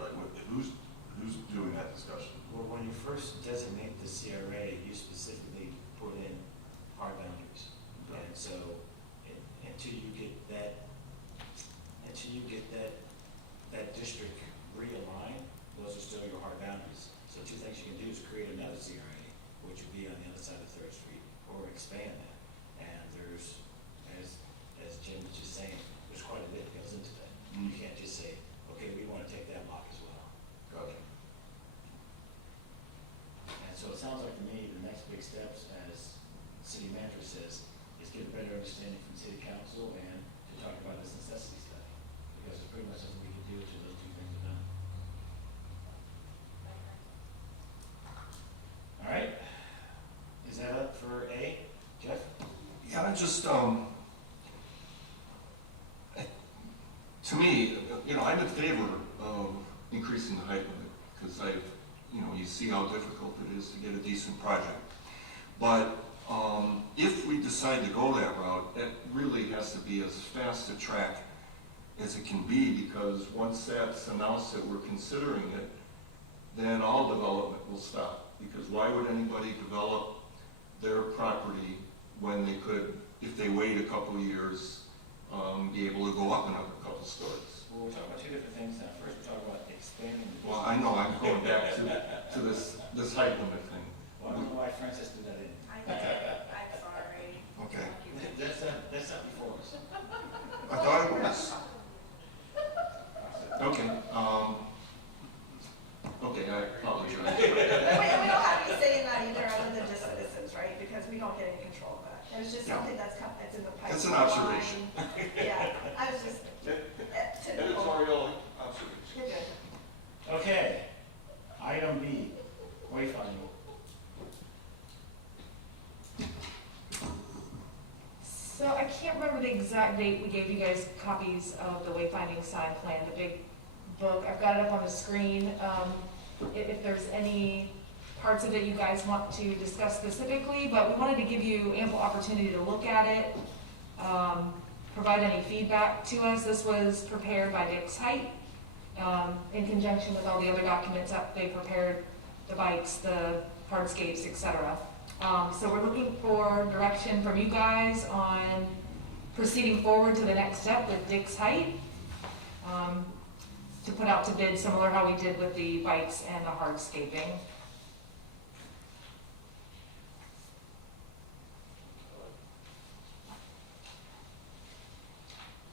Who's doing that discussion? Well, when you first designate the CRA, you specifically put in hard boundaries. And so, until you get that district realigned, those are still your hard boundaries. So two things you can do is create another CRA, which would be on the other side of 3rd Street, or expand that. And there's, as Jim was just saying, there's quite a bit that goes into that. You can't just say, okay, we want to take that block as well. Gotcha. And so it sounds like to me, the next big steps, as city manager says, is get a better understanding from city council and to talk about this necessity study. Because there's pretty much nothing we can do until those two things are done. All right? Is that up for A? Jeff? Yeah, I just, to me, I'm in favor of increasing the height limit, because you see how difficult it is to get a decent project. But if we decide to go that route, it really has to be as fast a track as it can be, because once that's announced that we're considering it, then all development will stop. Because why would anybody develop their property when they could, if they wait a couple of years, be able to go up another couple stories? Well, we're talking about two different things now. First, we're talking about expanding the. Well, I know, I'm going back to this height limit thing. Well, I don't know why Francis did that in. I'm sorry. Okay. That's not before us. I thought it was. observation. Yeah, I was just, typical. Editorial observation. You're good. Okay, item B, wayfinding. So I can't remember the exact date we gave you guys copies of the wayfinding sign plan, the big book. I've got it up on the screen. If there's any parts of it you guys want to discuss specifically, but we wanted to give you ample opportunity to look at it, provide any feedback to us. This was prepared by Dick's Height in conjunction with all the other documents that they prepared, the bikes, the hardscapes, etc. So we're looking for direction from you guys on proceeding forward to the next step with Dick's Height, to put out to bid similar how we did with the bikes and the hardscaping.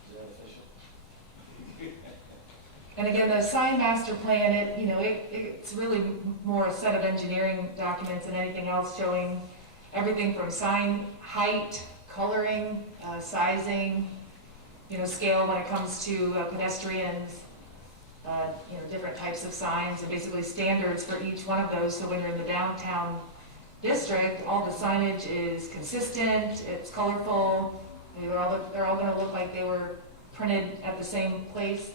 Is that official? And again, the sign master plan, it's really more a set of engineering documents than anything else, showing everything from sign height, coloring, sizing, scale when it comes to pedestrians, different types of signs, and basically standards for each one of those. So when you're in the downtown district, all the signage is consistent, it's colorful, they're all gonna look like they were printed at the same place.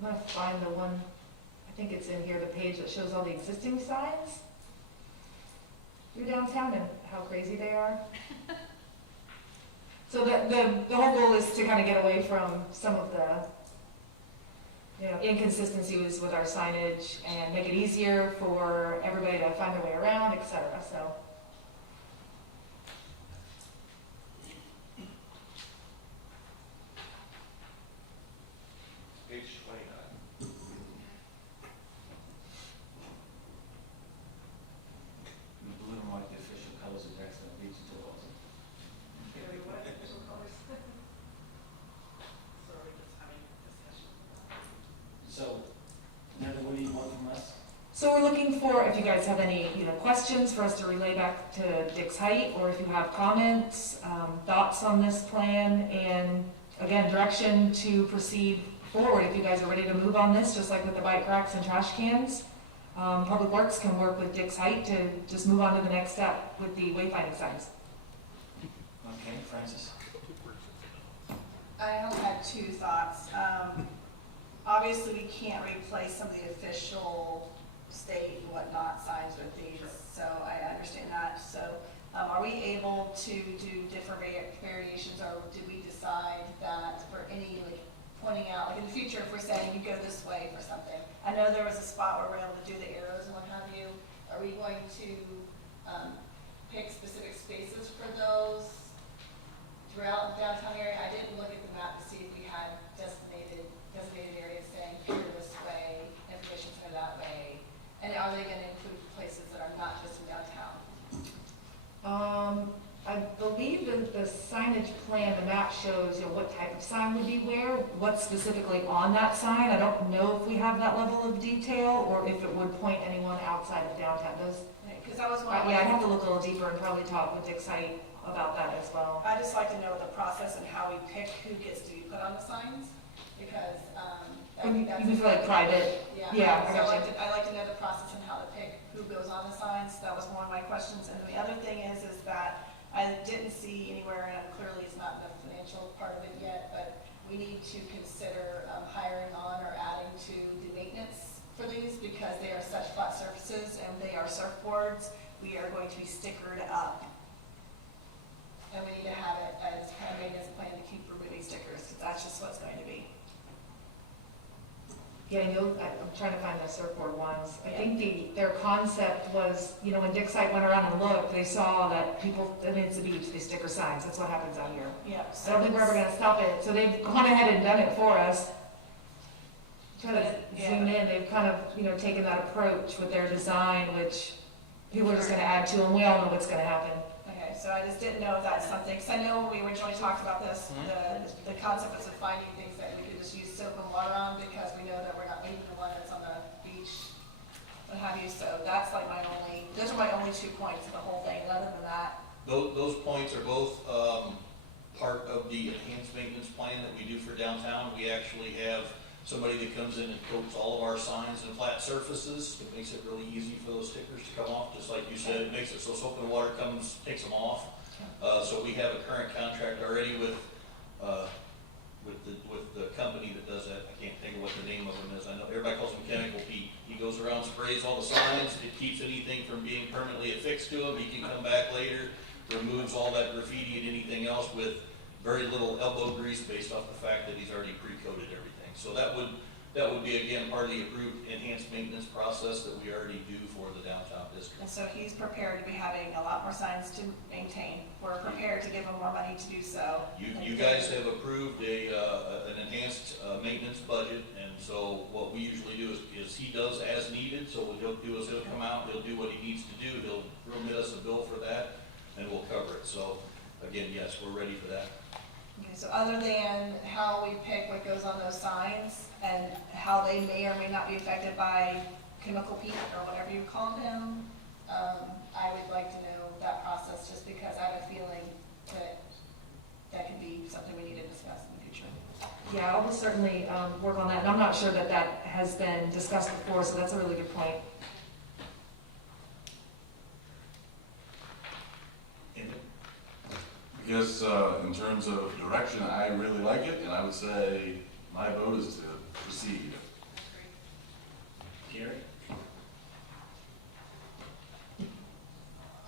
I'm gonna find the one, I think it's in here, the page that shows all the existing signs through downtown and how crazy they are. So the whole goal is to kind of get away from some of the inconsistencies with our signage and make it easier for everybody to find their way around, etc. So. Page 29. The blue and white, the official colors of Jacksonville Beach until it wasn't. Very what, official colors? Sorry, just having discussion. So, Heather, what do you want from us? So we're looking for, if you guys have any, questions for us to relay back to Dick's Height, or if you have comments, thoughts on this plan, and again, direction to proceed forward. If you guys are ready to move on this, just like with the bike racks and trash cans, Public Works can work with Dick's Height to just move on to the next step with the wayfinding signs. Okay, Francis? I only had two thoughts. Obviously, we can't replace some of the official state and whatnot signs with these, so I understand that. So, are we able to do different variations, or did we decide that for any, pointing out, in the future, if we're saying you go this way for something? I know there was a spot where we're able to do the arrows and what have you. Are we going to pick specific spaces for those throughout the downtown area? I didn't look at the map to see if we had designated areas saying here this way, information center that way. And are they going to include places that are not just in downtown? I believe that the signage plan, the map shows, what type of sign would be where, what's specifically on that sign. I don't know if we have that level of detail, or if it would point anyone outside of downtown. Because I was wondering. Yeah, I'd have to look a little deeper and probably talk with Dick's Height about that as well. I just like to know the process and how we pick who gets to be put on the signs, because, You that's. feel like private. Yeah, I So got you. I like to know the process and how to pick who goes on the signs. That was one of my questions. And the other thing is that I didn't see anywhere, and clearly it's not in the financial part of it yet, but we need to consider hiring on or adding to the maintenance for these, because they are such flat surfaces and they are surfboards. We are going to be stickered up. And we need to have it as kind of maintenance plan to keep removing stickers, because that's just what's going to be. Yeah, I'm trying to find the surfboard ones. I think their concept was, when Dick's Height went around and looked, they saw that people, it's the beach, they sticker signs. That's what happens out here. Yeah. I don't think we're ever gonna stop it. So they've gone ahead and done it for us. Try to zoom in, they've kind of, taken that approach with their design, which people are just gonna add to, and we all know what's gonna happen. Okay, so I just didn't know if that's something, because I know when we originally talked about this, the concept was of finding things that we could just use soap and water on, because we know that we're not leaving the one that's on the beach, what have you. So that's like those are my only 2 points of the whole thing. And other than that, Those points are both part of the enhanced maintenance plan that we do for downtown. We actually have somebody that comes in and coats all of our signs and flat surfaces. It makes it really easy for those stickers to come off, just like you said. It makes it so soap and water comes, takes them off. So we have a current contract already with the company that does that. I can't think of what the name of them is. I know everybody calls him Chemical Pete. He goes around, sprays all the signs. It keeps anything from being permanently affixed to them. He can come back later, removes all that graffiti and anything else with very little elbow grease based off the fact that he's already pre-coated everything. So that would be, again, part of the approved enhanced maintenance process that we already do for the downtown district. And so he's prepared to be having a lot more signs to maintain. We're prepared to give him more money to do so. You guys have approved an enhanced maintenance budget, and so what we usually do is he does as needed. So what he'll do is he'll come out, he'll do what he needs to do, he'll remit us a bill for that, and we'll cover it. So again, yes, we're ready for that. Okay, so other than how we pick what goes on those signs and how they may or may not be affected by Chemical Pete or whatever you call him, I would like to know that process just because I have a feeling that that could be something we need to discuss in the future. Yeah, I will certainly work on that, and I'm not sure that that has been discussed before, so that's a really good point. I guess in terms of direction, I really like it, and I would say my vote is to proceed. Gary?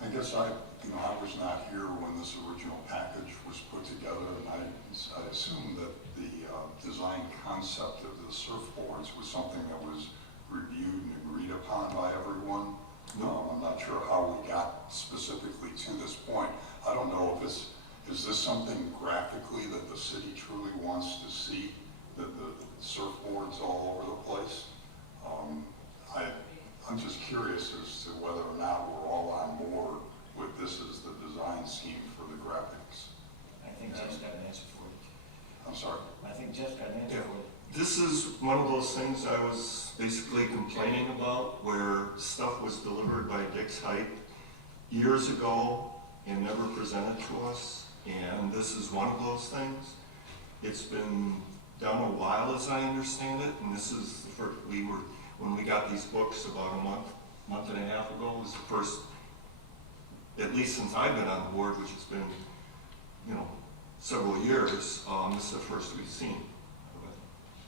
I guess I was not here when this original package was put together, and I assumed that the design concept of the surfboards was something that was reviewed and agreed upon by everyone. I'm not sure how we got specifically to this point. I don't know if is this something graphically that the city truly wants to see, that the surfboards all over the place? I'm just curious as to whether or not we're all on board with this as the design scheme for the graphics. I think Jeff's got an answer for you. I'm sorry. I think Jeff's got an answer for you. This is one of those things I was basically complaining about, where stuff was delivered by Dick's Height years ago and never presented to us, and this is one of those things. It's been done a while, as I understand it, and this is the first, when we got these books about a month and a half ago, was the first, at least since I've been on board, which has been, several years, this is the first we've seen of it.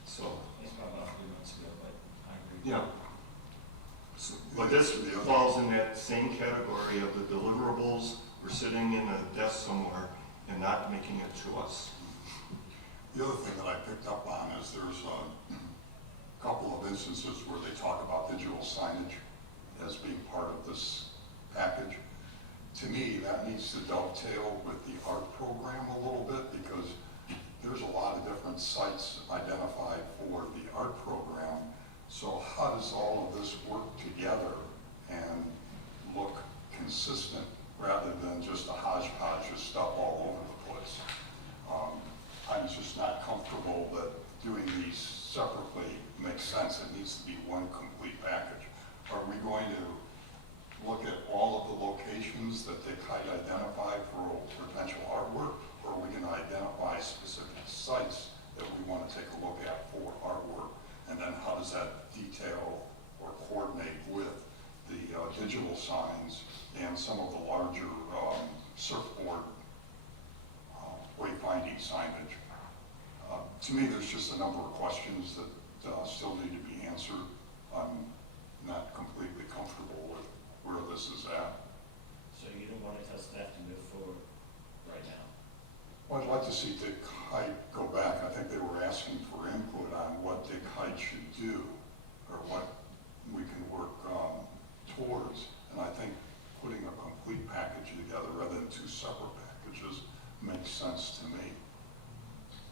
So, It's probably about 3 months ago, but I agree. yeah. So, but this falls in that same category of the deliverables. We're sitting in a desk somewhere and not making it to us. The other thing that I picked up on is there's a couple of instances where they talk about digital signage as being part of this package. To me, that needs to dovetail with the art program a little bit, because there's a lot of different sites identified for the art program. So how does all of this work together and look consistent rather than just a hodgepodge of stuff all over the place? I'm just not comfortable that doing these separately makes sense. It needs to be one complete package. Are we going to look at all of the locations that Dick Height identified for potential artwork, or are we going to identify specific sites that we want to take a look at for artwork? And then how does that detail or coordinate with the digital signs and some of the larger surfboard wayfinding signage? To me, there's just a number of questions that still need to be answered. I'm not completely comfortable with where this is at. So you don't want to tell staff to move forward right now? Well, I'd like to see Dick Height go back. I think they were asking for input on what Dick Height should do or what we can work towards. And I think putting a complete package together rather than two separate packages makes sense to me.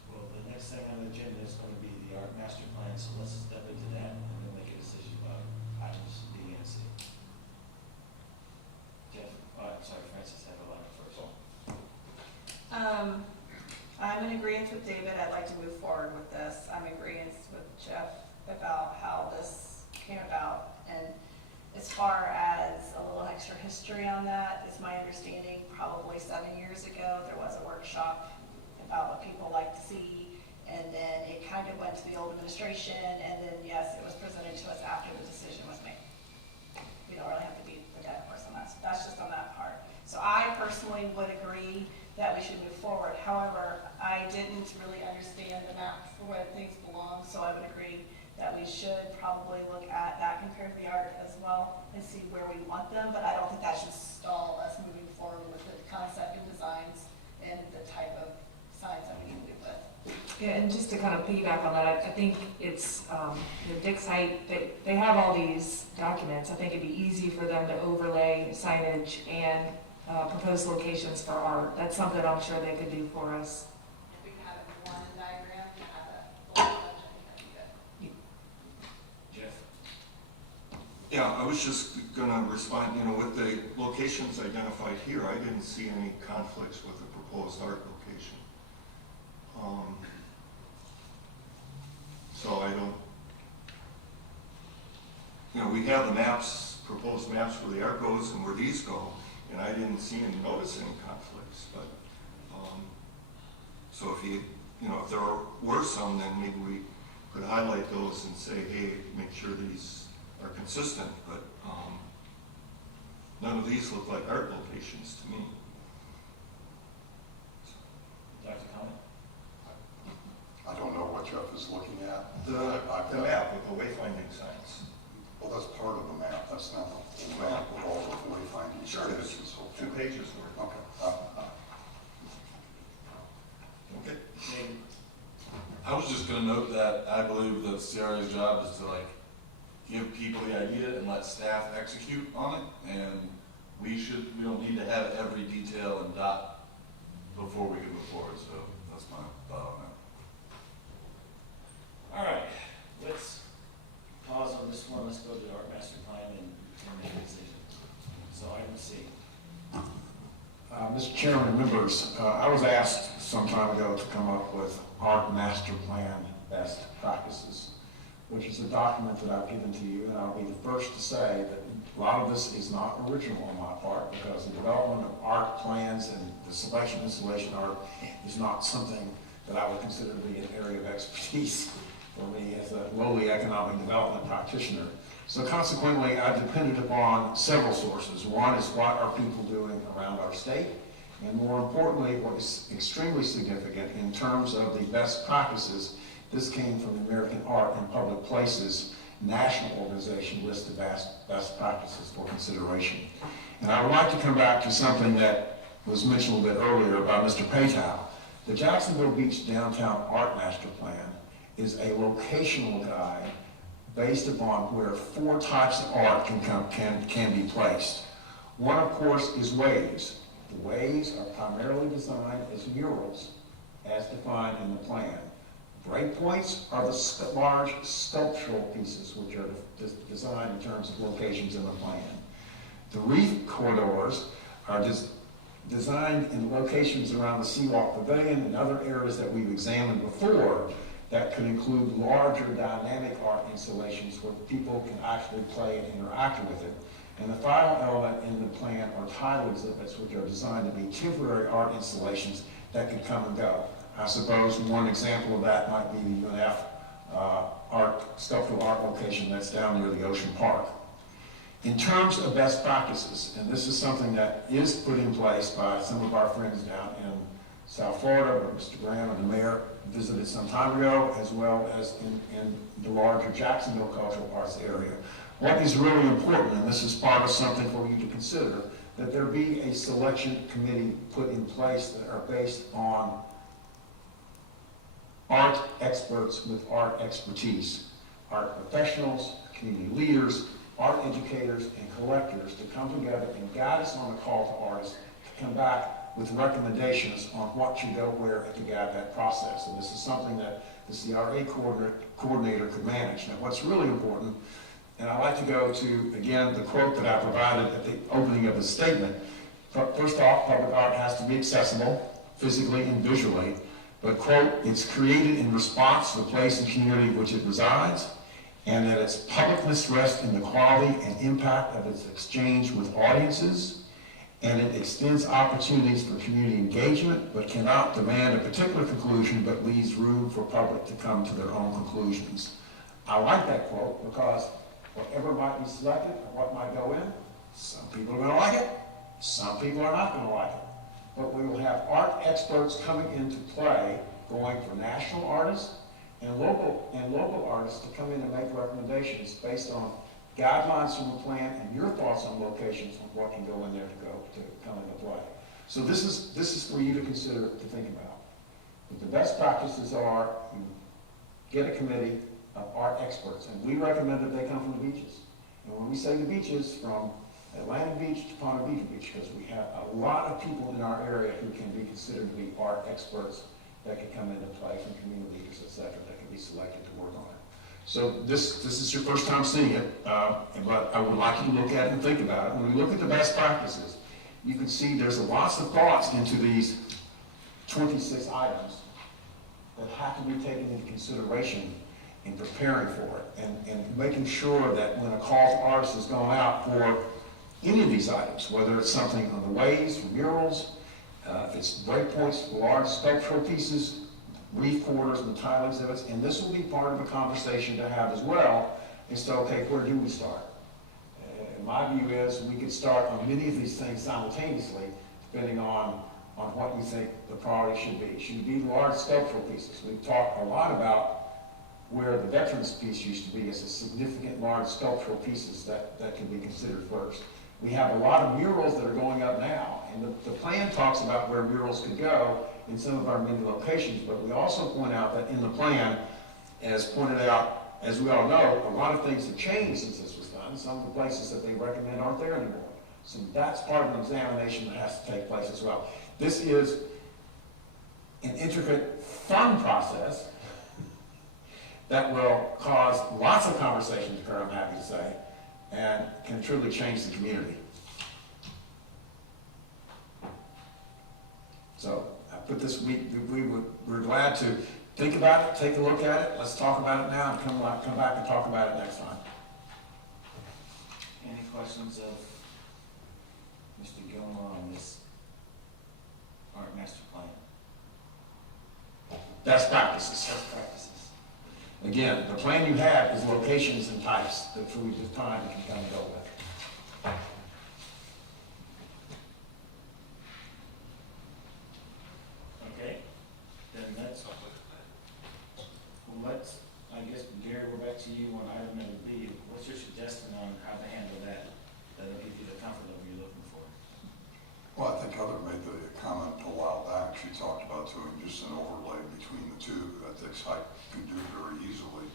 Well, the next thing on the agenda is going to be the art master plan, so let's step into that and then make a decision about items B and C. Jeff, I'm sorry, Francis, have a line first. I'm in agreement with David. I'd like to move forward with this. I'm in agreement with Jeff about how this came about. And as far as a little extra history on that, it's my understanding probably 7 years ago, there was a workshop about what people like to see. And then it kind of went to the old administration, and then, yes, it was presented to us after the decision was made. We don't really have to beat the dead horse on that, so that's just on that part. So I personally would agree that we should move forward. However, I didn't really understand the map for where things belong, so I would agree that we should probably look at that compared to the art as well and see where we want them, but I don't think that should stall us moving forward with the concept and designs and the type of signs that we need to do with. Yeah, and just to kind of piggyback on that, I think it's, Dick's Height, they have all these documents. I think it'd be easy for them to overlay signage and proposed locations for art. That's something I'm sure they could do for us. If we can have it in one diagram and have a full image, I think that'd be good. Jeff? Yeah, I was just gonna respond, with the locations identified here, I didn't see any conflicts with the proposed art location. So I don't, we have the maps, proposed maps where the art goes and where these go, and I didn't see any, notice any conflicts, but, so if there were some, then maybe we could highlight those and say, hey, make sure these are consistent, but, none of these look like art locations to me. Dr. Comment? I don't know what Jeff is looking at. The map with the wayfinding signs. Well, that's part of the map, that's not the whole map with all the wayfinding Sure, signage it's and so 2 forth. pages worth. Okay. Okay. David? I was just gonna note that I believe the CRA's job is to give people the idea and let staff execute on it, and we don't need to have every detail and dot before we can move forward, so that's my thought on that. All right, let's pause on this one. Let's go to the art master plan and make a decision. So item C. Mr. Chairman and members, I was asked some time ago to come up with art master plan best practices, which is a document that I've given to you, and I'll be the first to say that a lot of this is not original on my part, because the development of art plans and the selection and installation art is not something that I would consider to be an area of expertise for me as a lowly economic development practitioner. So consequently, I depended upon several sources. One is what are people doing around our state, and more importantly, what is extremely significant in terms of the best practices. This came from the American Art in Public Places National Organization list of best practices for consideration. And I would like to come back to something that was mentioned a little bit earlier about Mr. Patow. The Jacksonville Beach Downtown Art Master Plan is a locational guide based upon where 4 types of art can be placed. One, of course, is waves. The waves are primarily designed as murals, as defined in the plan. Breakpoints are the large sculptural pieces which are designed in terms of locations in the plan. The reef corridors are designed in locations around the Seawalk Pavilion and other areas that we've examined before that could include larger dynamic art installations where people can actually play and interact with it. And the final element in the plan are title exhibits, which are designed to be temporary art installations that could come and go. I suppose one example of that might be the UNF sculptural art location that's down near the Ocean Park. In terms of best practices, and this is something that is put in place by some of our friends down in South Florida, where Mr. Graham and the mayor visited some time ago, as well as in the larger Jacksonville cultural arts area. What is really important, and this is part of something for you to consider, that there be a selection committee put in place that are based on art experts with art expertise, art professionals, community leaders, art educators, and collectors to come together and guide us on the call to artists to come back with recommendations on what should go where and to guide that process. And this is something that the CRA coordinator could manage. Now, what's really important, and I like to go to, again, the quote that I provided at the opening of the statement. First off, public art has to be accessible, physically and visually, but, quote, it's created in response to the place and community in which it resides, and that its publicness rests in the quality and impact of its exchange with audiences, and it extends opportunities for community engagement, but cannot demand a particular conclusion, but leaves room for public to come to their own conclusions. I like that quote because whatever might be selected or what might go in, some people are going to like it, some people are not going to like it. But we will have art experts coming into play, going for national artists and local artists to come in and make recommendations based on guidelines from the plan and your thoughts on locations on what can go in there to come into play. So this is for you to consider, to think about. But the best practices are you get a committee of art experts, and we recommend that they come from the beaches. And when we say the beaches, from Atlantic Beach to Ponte Vedra Beach, because we have a lot of people in our area who can be considered to be art experts that can come into play, from community leaders, et cetera, that can be selected to work on it. So this is your first time seeing it, but I would like you to look at it and think about it. When we look at the best practices, you can see there's lots of thoughts into these 26 items that have to be taken into consideration in preparing for it and making sure that when a call to artists is going out for any of these items, whether it's something on the ways, for murals, if it's breakpoints for large sculptural pieces, reef corridors and tile exhibits, and this will be part of a conversation to have as well, is to, okay, where do we start? My view is we could start on many of these things simultaneously, depending on what you think the priority should be. Should it be large sculptural pieces? We've talked a lot about where the veterans piece used to be as a significant large sculptural pieces that can be considered first. We have a lot of murals that are going up now, and the plan talks about where murals could go in some of our many locations, but we also point out that in the plan, as pointed out, as we all know, a lot of things have changed since this was done. Some of the places that they recommend aren't there anymore. So that's part of an examination that has to take place as well. This is an intricate, fun process that will cause lots of conversation to occur, I'm happy to say, and can truly change the community. So I put this, we're glad to think about it, take a look at it. Let's talk about it now and come back and talk about it next time. Any questions of Mr. Gilmore on this art master plan? Best practices. Best practices. Again, the plan you have is locations and types that we define and can come and go with. Okay, then let's, I guess, Gary, we're back to you on item number B. What's your suggestion on how to handle that? That'll give you the comfort level you're looking for. Well, I think Heather made the comment a while back. She talked about doing just an overlay between the two that the site can do very easily.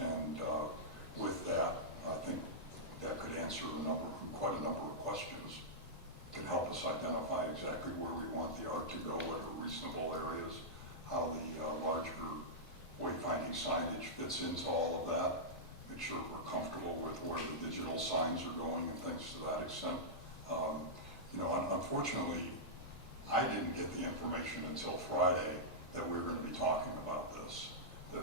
And with that, I think that could answer quite a number of questions. It can help us identify exactly where we want the art to go, what are reasonable areas, how the larger wayfinding signage fits into all of that, make sure we're comfortable with where the digital signs are going and things to that extent. Unfortunately, I didn't get the information until Friday that we were going to be talking about this. That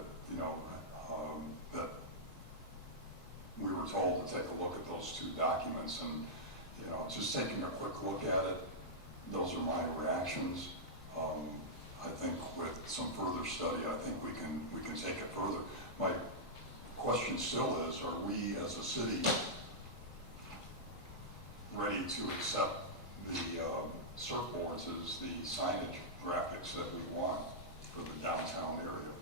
we were told to take a look at those two documents, and just taking a quick look at it, those are my reactions. I think with some further study, I think we can take it further. My question still is, are we as a city ready to accept the surfboards as the signage graphics that we want for the downtown area?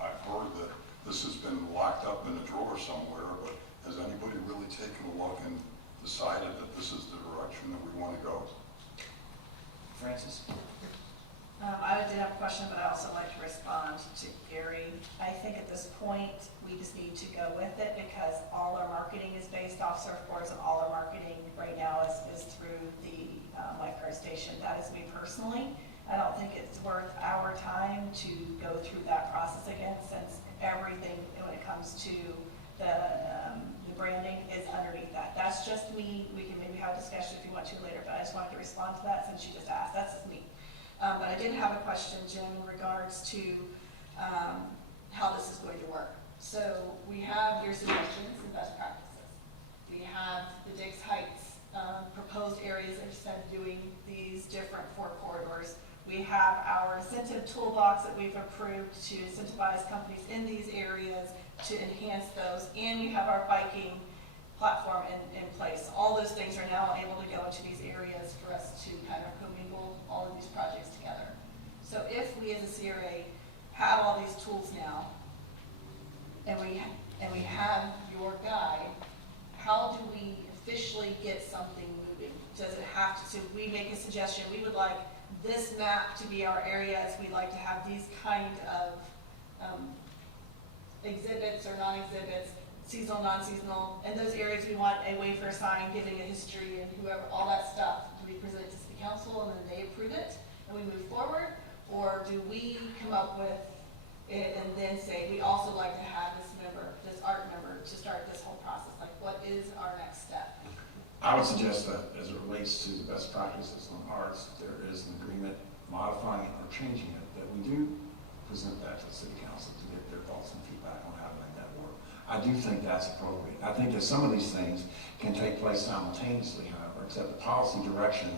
I've heard that this has been locked up in a drawer somewhere, but has anybody really taken a look and decided that this is the direction that we want to go? Francis? I did have a question, but I also like to respond to Gary. I think at this point, we just need to go with it because all our marketing is based off surfboards, and all our marketing right now is through the lifeguard station. That is me personally. I don't think it's worth our time to go through that process again, since everything when it comes to the branding is underneath that. That's just me. We can maybe have a discussion if you want to later, but I just wanted to respond to that since you just asked. That's just me. But I did have a question, Jim, in regards to how this is going to work. So we have your suggestions and best practices. We have the Dix Heights proposed areas instead of doing these different 4 corridors. We have our incentive toolbox that we've approved to incentivize companies in these areas to enhance those, and we have our biking platform in place. All those things are now able to go into these areas for us to kind of commingle all of these projects together. So if we as a CRA have all these tools now, and we have your guide, how do we officially get something moving? Does it have to, so we make a suggestion, we would like this map to be our areas, we'd like to have these kind of exhibits or non-exhibits, seasonal, non-seasonal, and those areas we want a wayfair sign giving a history and whoever, all that stuff. Do we present it to city council and then they approve it and we move forward? Or do we come up with it and then say, we also like to have this member, this art member, to start this whole process? Like, what is our next step? I would suggest that as it relates to the best practices on arts, if there is an agreement modifying it or changing it, that we do present that to the city council to get their thoughts and feedback on how to make that work. I do think that's appropriate. I think that some of these things can take place simultaneously, however, except the policy direction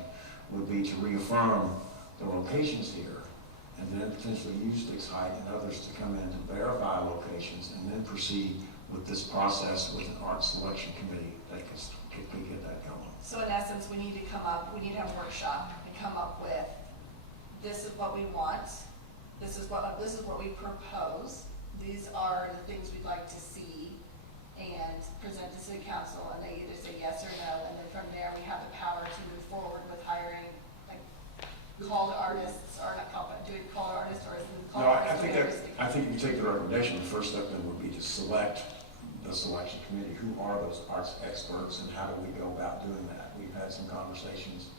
would be to reaffirm the locations here and then potentially use Dick's Height and others to come in to verify locations and then proceed with this process with an art selection committee that can get that going. So in essence, we need to have a workshop and come up with, this is what we want, this is what we propose, these are the things we'd like to see, and present to city council, and they either say yes or no, and then from there, we have the power to move forward with hiring, like, call to artists, or not call, but doing call to artists, or is it call No, to artists? I think if you take the recommendation, the first step then would be to select the selection committee. Who are those arts experts and how do we go about doing that? We've had some conversations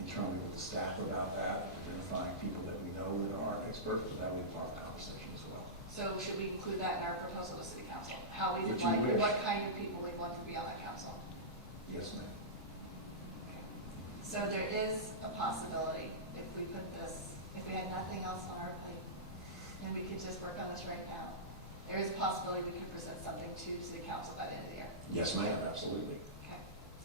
internally with the staff about that, identifying people that we know that are experts, but that would be part of the conversation as well. So should we include that in our proposal to city council? How we would If you like, wish. what kind of people we want to be on that council? Yes, ma'am. So there is a possibility, if we put this, if we had nothing else on our plate, and we could just work on this right now, there is a possibility we could present something to city council by the end of the year. Yes, ma'am, absolutely. Okay.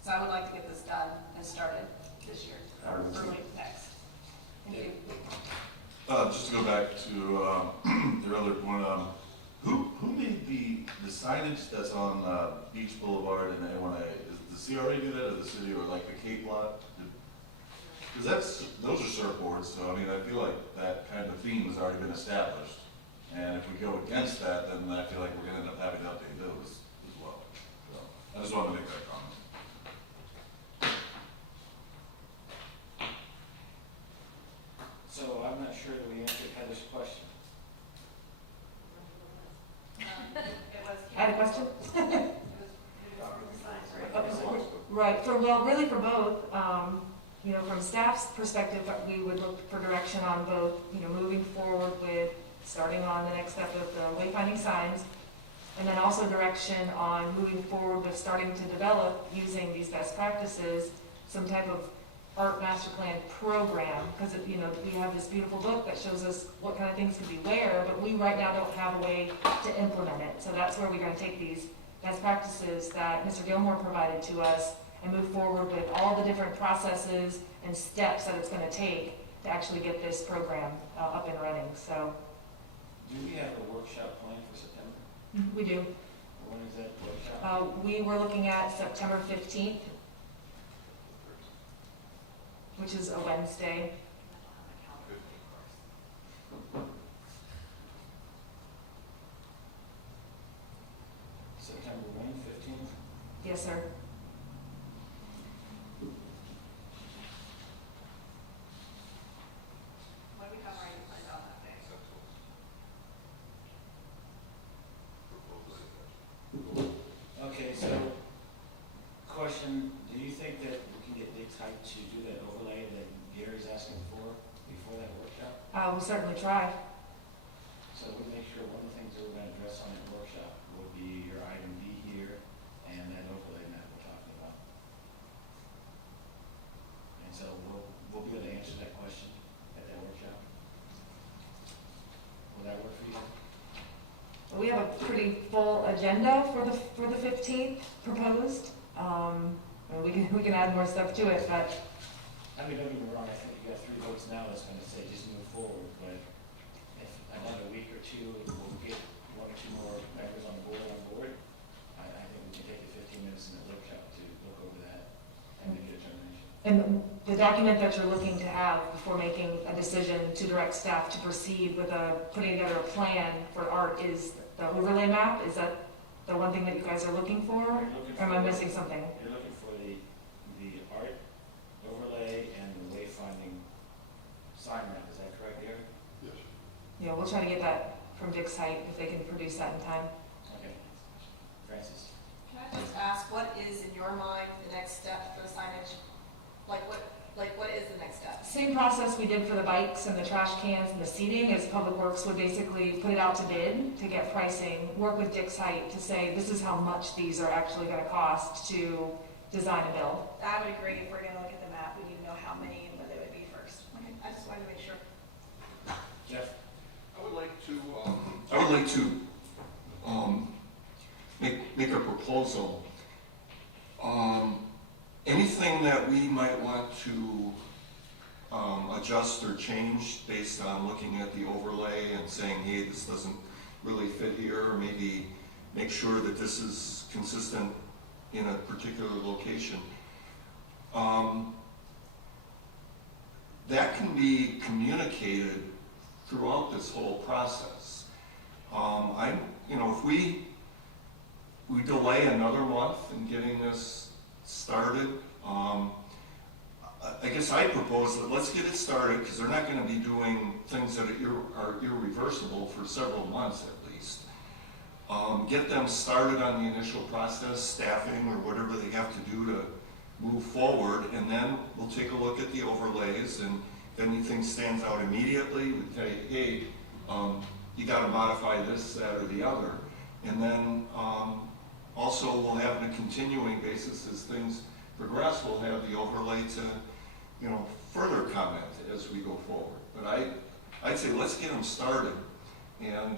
So I would like to get this done and started this year, or I would too. early next. Thank you. Just to go back to your other point, who made the signage that's on Beach Boulevard and A1A? Does the CRA do that, or the city, or like the Cape Lot? Because those are surfboards, so I mean, I feel like that kind of theme has already been established. And if we go against that, then I feel like we're gonna end up having to update those as well. So I just wanted to make that comment. So I'm not sure that we answered Heather's question. I had a question? It was signs, right? Right, really for both, from staff's perspective, we would look for direction on both, moving forward with starting on the next step of the wayfinding signs, and then also direction on moving forward with starting to develop, using these best practices, some type of art master plan program, because we have this beautiful book that shows us what kind of things can be where, but we right now don't have a way to implement it. So that's where we're going to take these best practices that Mr. Gilmore provided to us and move forward with all the different processes and steps that it's going to take to actually get this program up and running. So Do we have a workshop planned for September? we do. When is that workshop? We were looking at September 15th, which is a Wednesday. September when, 15th? Yes, sir. What do we have already planned on that day? Okay, so, question, do you think that we can get Dick's Height to do that overlay that Gary's asking for before that workshop? We'll certainly try. So we make sure one of the things that we're gonna address on that workshop will be your item B here and that overlay map we're talking about. And so we'll be able to answer that question at that workshop. Will that work for you? We have a pretty full agenda for the 15th proposed. And we can add more stuff to it, but I mean, don't get me wrong, I think you got 3 votes now that's gonna say just move forward, but if another week or two, we'll get 1 or 2 more members on board, I think we can take the 15 minutes in the workshop to look over that and make a determination. and the document that you're looking to have before making a decision to direct staff to proceed with putting together a plan for art is the overlay map. Is that the one thing that you guys are looking for? Or am I missing something? You're looking for the art overlay and the wayfinding sign map, is that correct, Gary? Yes. Yeah, we'll try to get that from Dick's Height if they can produce that in time. Okay. Francis? Can I just ask, what is in your mind the next step for the signage? What is the next step? Same process we did for the bikes and the trash cans and the seating, is Public Works would basically put it out to bid to get pricing, work with Dick's Height to say, this is how much these are actually gonna cost to design and build. That would be great. If we're gonna look at the map, we need to know how many and what they would be first. Okay, I just wanted to make sure. Jeff? I would like to make a proposal. Anything that we might want to adjust or change based on looking at the overlay and saying, hey, this doesn't really fit here, or maybe make sure that this is consistent in a particular location. That can be communicated throughout this whole process. If we delay another month in getting this started, I guess I propose that let's get it started, because they're not going to be doing things that are irreversible for several months at least. Get them started on the initial process, staffing or whatever they have to do to move forward, and then we'll take a look at the overlays, and if anything stands out immediately, we tell you, hey, you got to modify this, that, or the other. And then also we'll have on a continuing basis as things progress, we'll have the overlay to, further comment as we go forward. But I'd say let's get them started, and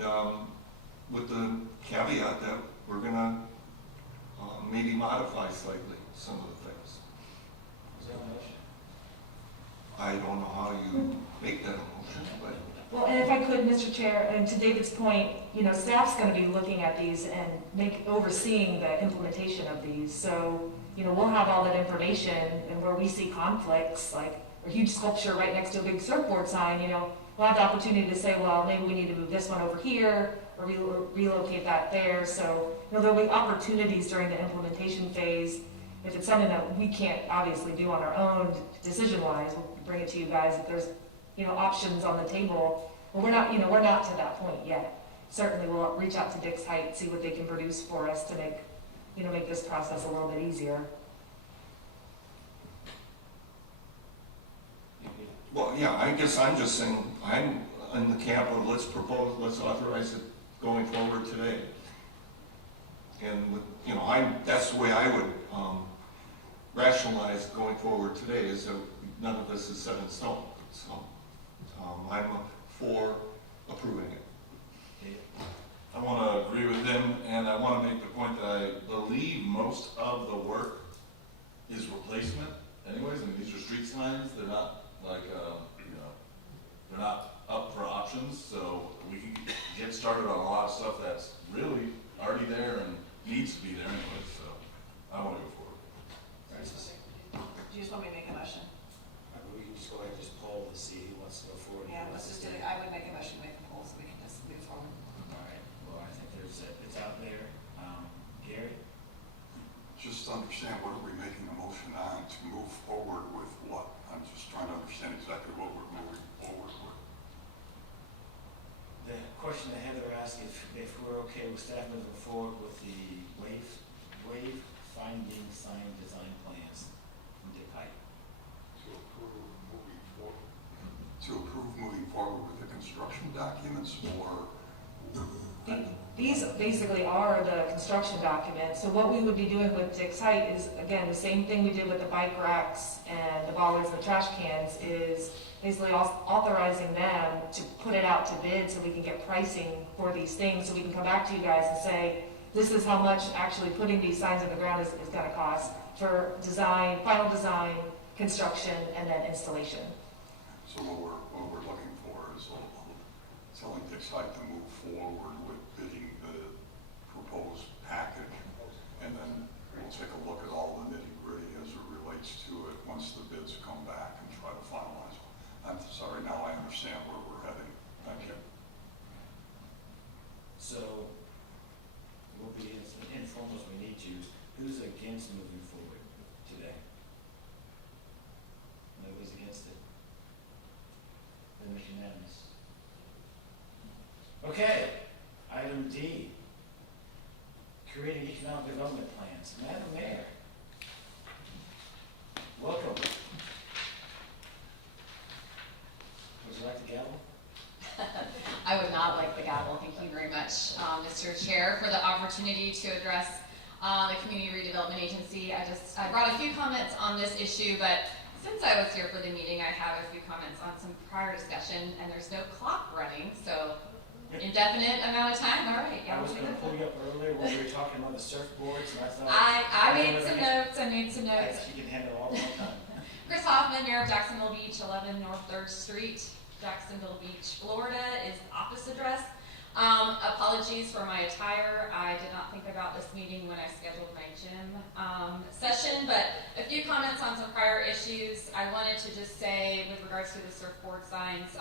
with the caveat that we're gonna maybe modify slightly some of the things. Is that a motion? I don't know how you make that a motion, but Well, and if I could, Mr. Chair, and to David's point, staff's going to be looking at these and overseeing the implementation of these. So, we'll have all that information, and where we see conflicts, like a huge sculpture right next to a big surfboard sign, we'll have the opportunity to say, well, maybe we need to move this one over here, or relocate that there. So, there'll be opportunities during the implementation phase. If it's something that we can't obviously do on our own, decision-wise, we'll bring it to you guys. If there's options on the table. Well, we're not to that point yet. Certainly, we'll reach out to Dick's Height, see what they can produce for us to make this process a little bit easier. well, yeah, I guess I'm just saying, I'm in the camp of let's authorize it going forward today. And that's the way I would rationalize going forward today, is that none of this is set in stone. So I'm for approving it. I want to agree with him, and I want to make the point that I believe most of the work is replacement anyways. I mean, these are street signs. They're not like, they're not up for options. So we can get started on a lot of stuff that's really already there and needs to be there anyway. So I want to go forward. Francis? Do you just want me to make a motion? We can just go ahead and just poll to see who wants to go forward. Yeah, let's just do it. I would make a motion to make a poll so we can just move forward. All right, well, I think it's out there. Gary? Just to understand, what are we making a motion on to move forward with what? I'm just trying to understand exactly what we're moving forward with. The question that Heather asked, if we're okay with staff moving forward with the wave finding sign design plans from Dick Height. To approve moving forward with the construction documents, or? These basically are the construction documents. So what we would be doing with Dick's Height is, again, the same thing we did with the bike racks and the bollards and the trash cans, is basically authorizing them to put it out to bid so we can get pricing for these things, so we can come back to you guys and say, this is how much actually putting these signs in the ground is gonna cost for design, final design, construction, and then installation. So what we're looking for is telling the site to move forward with bidding the proposed package, and then we'll take a look at all the nitty-gritty as it relates to it once the bids come back and try to finalize them. I'm sorry, now I understand where we're heading. Thank you. So, we'll be as informal as we need to. Who's against moving forward today? Nobody's against it? Then it's unanimous. Okay, item D. Creating economic development plans. Madam Mayor. Welcome. Would you like the gavel? I would not like the gavel. Thank you very much, Mr. Chair, for the opportunity to address the Community Redevelopment Agency. I brought a few comments on this issue, but since I was here for the meeting, I have a few comments on some prior discussion, and there's no clock running, so indefinite amount of time. All right. I was going to pull you up earlier when we were talking about the surfboards, and I thought I made some notes. I made some notes. You can handle all the time. Chris Hoffman, Mayor of Jacksonville Beach, 11 North 3rd Street, Jacksonville Beach, Florida, is the office address. Apologies for my attire. I did not think about this meeting when I scheduled my gym session, but a few comments on some prior issues. I wanted to just say, with regards to the surfboard signs,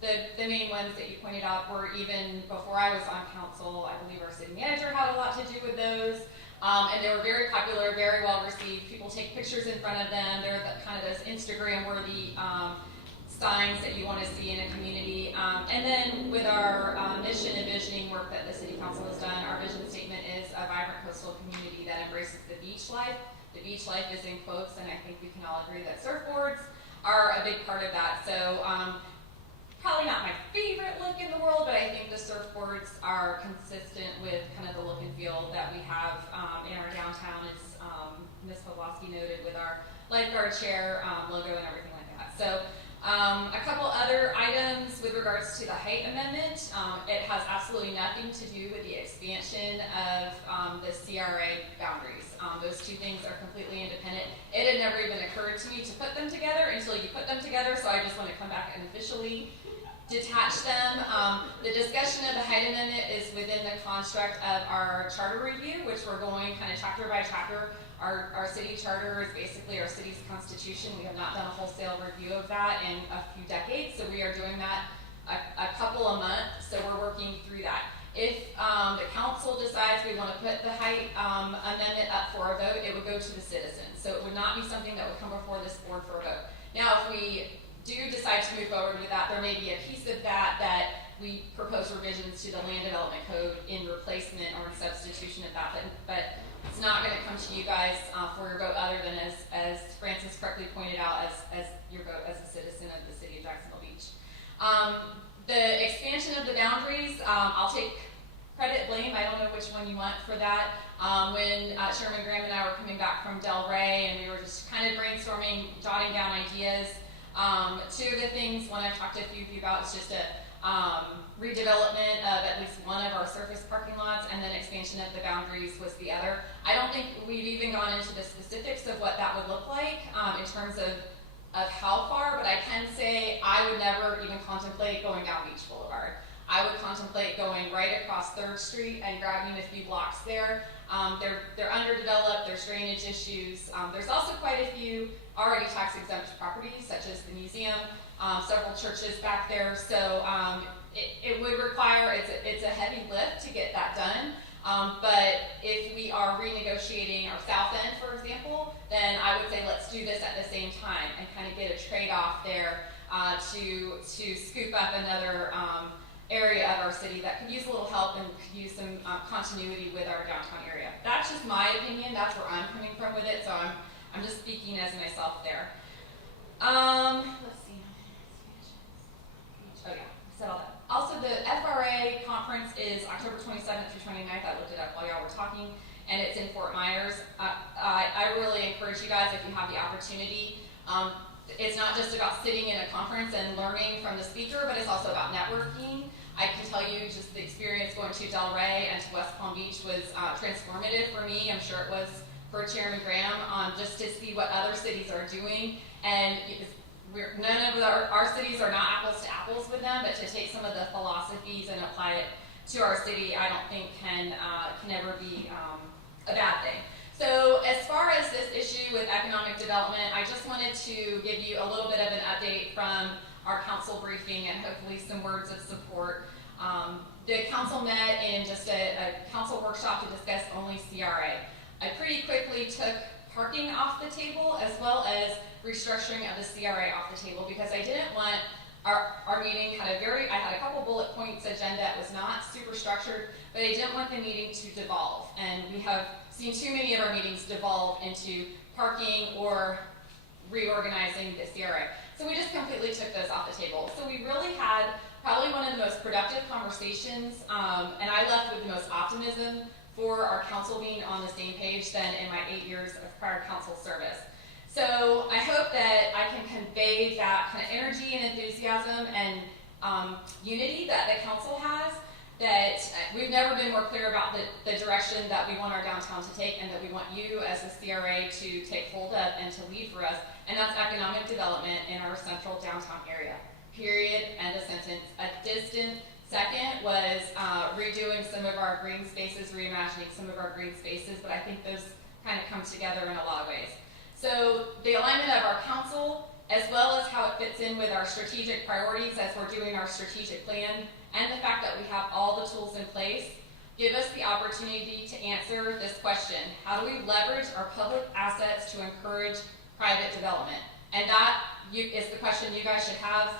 the main ones that you pointed out were even before I was on council. I believe our city manager had a lot to do with those. And they were very popular, very well received. People take pictures in front of them. They're kind of those Instagram-worthy signs that you want to see in a community. And then with our mission and visioning work that the City Council has done, our vision statement is a vibrant coastal community that embraces the beach life. The beach life is in quotes, and I think we can all agree that surfboards are a big part of that. So probably not my favorite look in the world, but I think the surfboards are consistent with kind of the look and feel that we have in our downtown, as Ms. Pawlowski noted, with our lifeguard chair logo and everything like that. So a couple other items with regards to the height amendment. It has absolutely nothing to do with the expansion of the CRA boundaries. Those two things are completely independent. It had never even occurred to me to put them together until you put them together, so I just want to come back and officially detach them. The discussion of the height amendment is within the construct of our charter review, which we're going kind of chapter by chapter. Our city charter is basically our city's constitution. We have not done a wholesale review of that in a few decades, so we are doing that a couple a month, so we're working through that. If the council decides we want to put the height amendment up for a vote, it would go to the citizens. So it would not be something that would come before this board for a vote. Now, if we do decide to move forward with that, there may be a piece of that we propose revisions to the land development code in replacement or in substitution of that, but it's not going to come to you guys for your vote, other than as Francis correctly pointed out, as your vote as a citizen of the city of Jacksonville Beach. The expansion of the boundaries, I'll take credit, blame, I don't know which one you want for that. When Chairman Graham and I were coming back from Del Rey, and we were just kind of brainstorming, jotting down ideas. Two of the things, one I've talked to a few of you about, is just a redevelopment of at least one of our surface parking lots, and then expansion of the boundaries was the other. I don't think we've even gone into the specifics of what that would look like in terms of how far, but I can say I would never even contemplate going down Beach Boulevard. I would contemplate going right across 3rd Street and grabbing a few blocks there. They're underdeveloped, there's drainage issues. There's also quite a few already tax exempt properties, such as the museum, several churches back there. So it would require, it's a heavy lift to get that done. But if we are renegotiating our south end, for example, then I would say let's do this at the same time and kind of get a trade-off there to scoop up another area of our city that could use a little help and could use some continuity with our downtown area. That's just my opinion. That's where I'm coming from with it. So I'm just speaking as myself there. Let's see. Oh yeah, I said all that. Also, the FRA conference is October 27th through 29th. I looked it up while y'all were talking, and it's in Fort Myers. I really encourage you guys, if you have the opportunity. It's not just about sitting in a conference and learning from the speaker, but it's also about networking. I can tell you just the experience going to Delray and to West Palm Beach was transformative for me. I'm sure it was for Chairman Graham, just to see what other cities are doing. And none of our cities are not apples to apples with them, but to take some of the philosophies and apply it to our city, I don't think can ever be a bad thing. So as far as this issue with economic development, I just wanted to give you a little bit of an update from our council briefing and hopefully some words of support. The council met in just a council workshop to discuss only CRA. I pretty quickly took parking off the table as well as restructuring of the CRA off the table because I didn't want our meeting I had a couple bullet points agenda. It was not super structured, but I didn't want the meeting to devolve. And we have seen too many of our meetings devolve into parking or reorganizing the CRA. So we just completely took those off the table. So we really had probably one of the most productive conversations, and I left with the most optimism for our council being on the same page than in my 8 years of prior council service. So I hope that I can convey that kind of energy and enthusiasm and unity that the council has, that we've never been more clear about the direction that we want our downtown to take and that we want you as the CRA to take hold of and to lead for us, and that's economic development in our central downtown area. Period, end of sentence. A distant second was redoing some of our green spaces, reimagining some of our green spaces, but I think those kind of come together in a lot of ways. So the alignment of our council, as well as how it fits in with our strategic priorities as we're doing our strategic plan, and the fact that we have all the tools in place, give us the opportunity to answer this question. How do we leverage our public assets to encourage private development? And that is the question you guys should have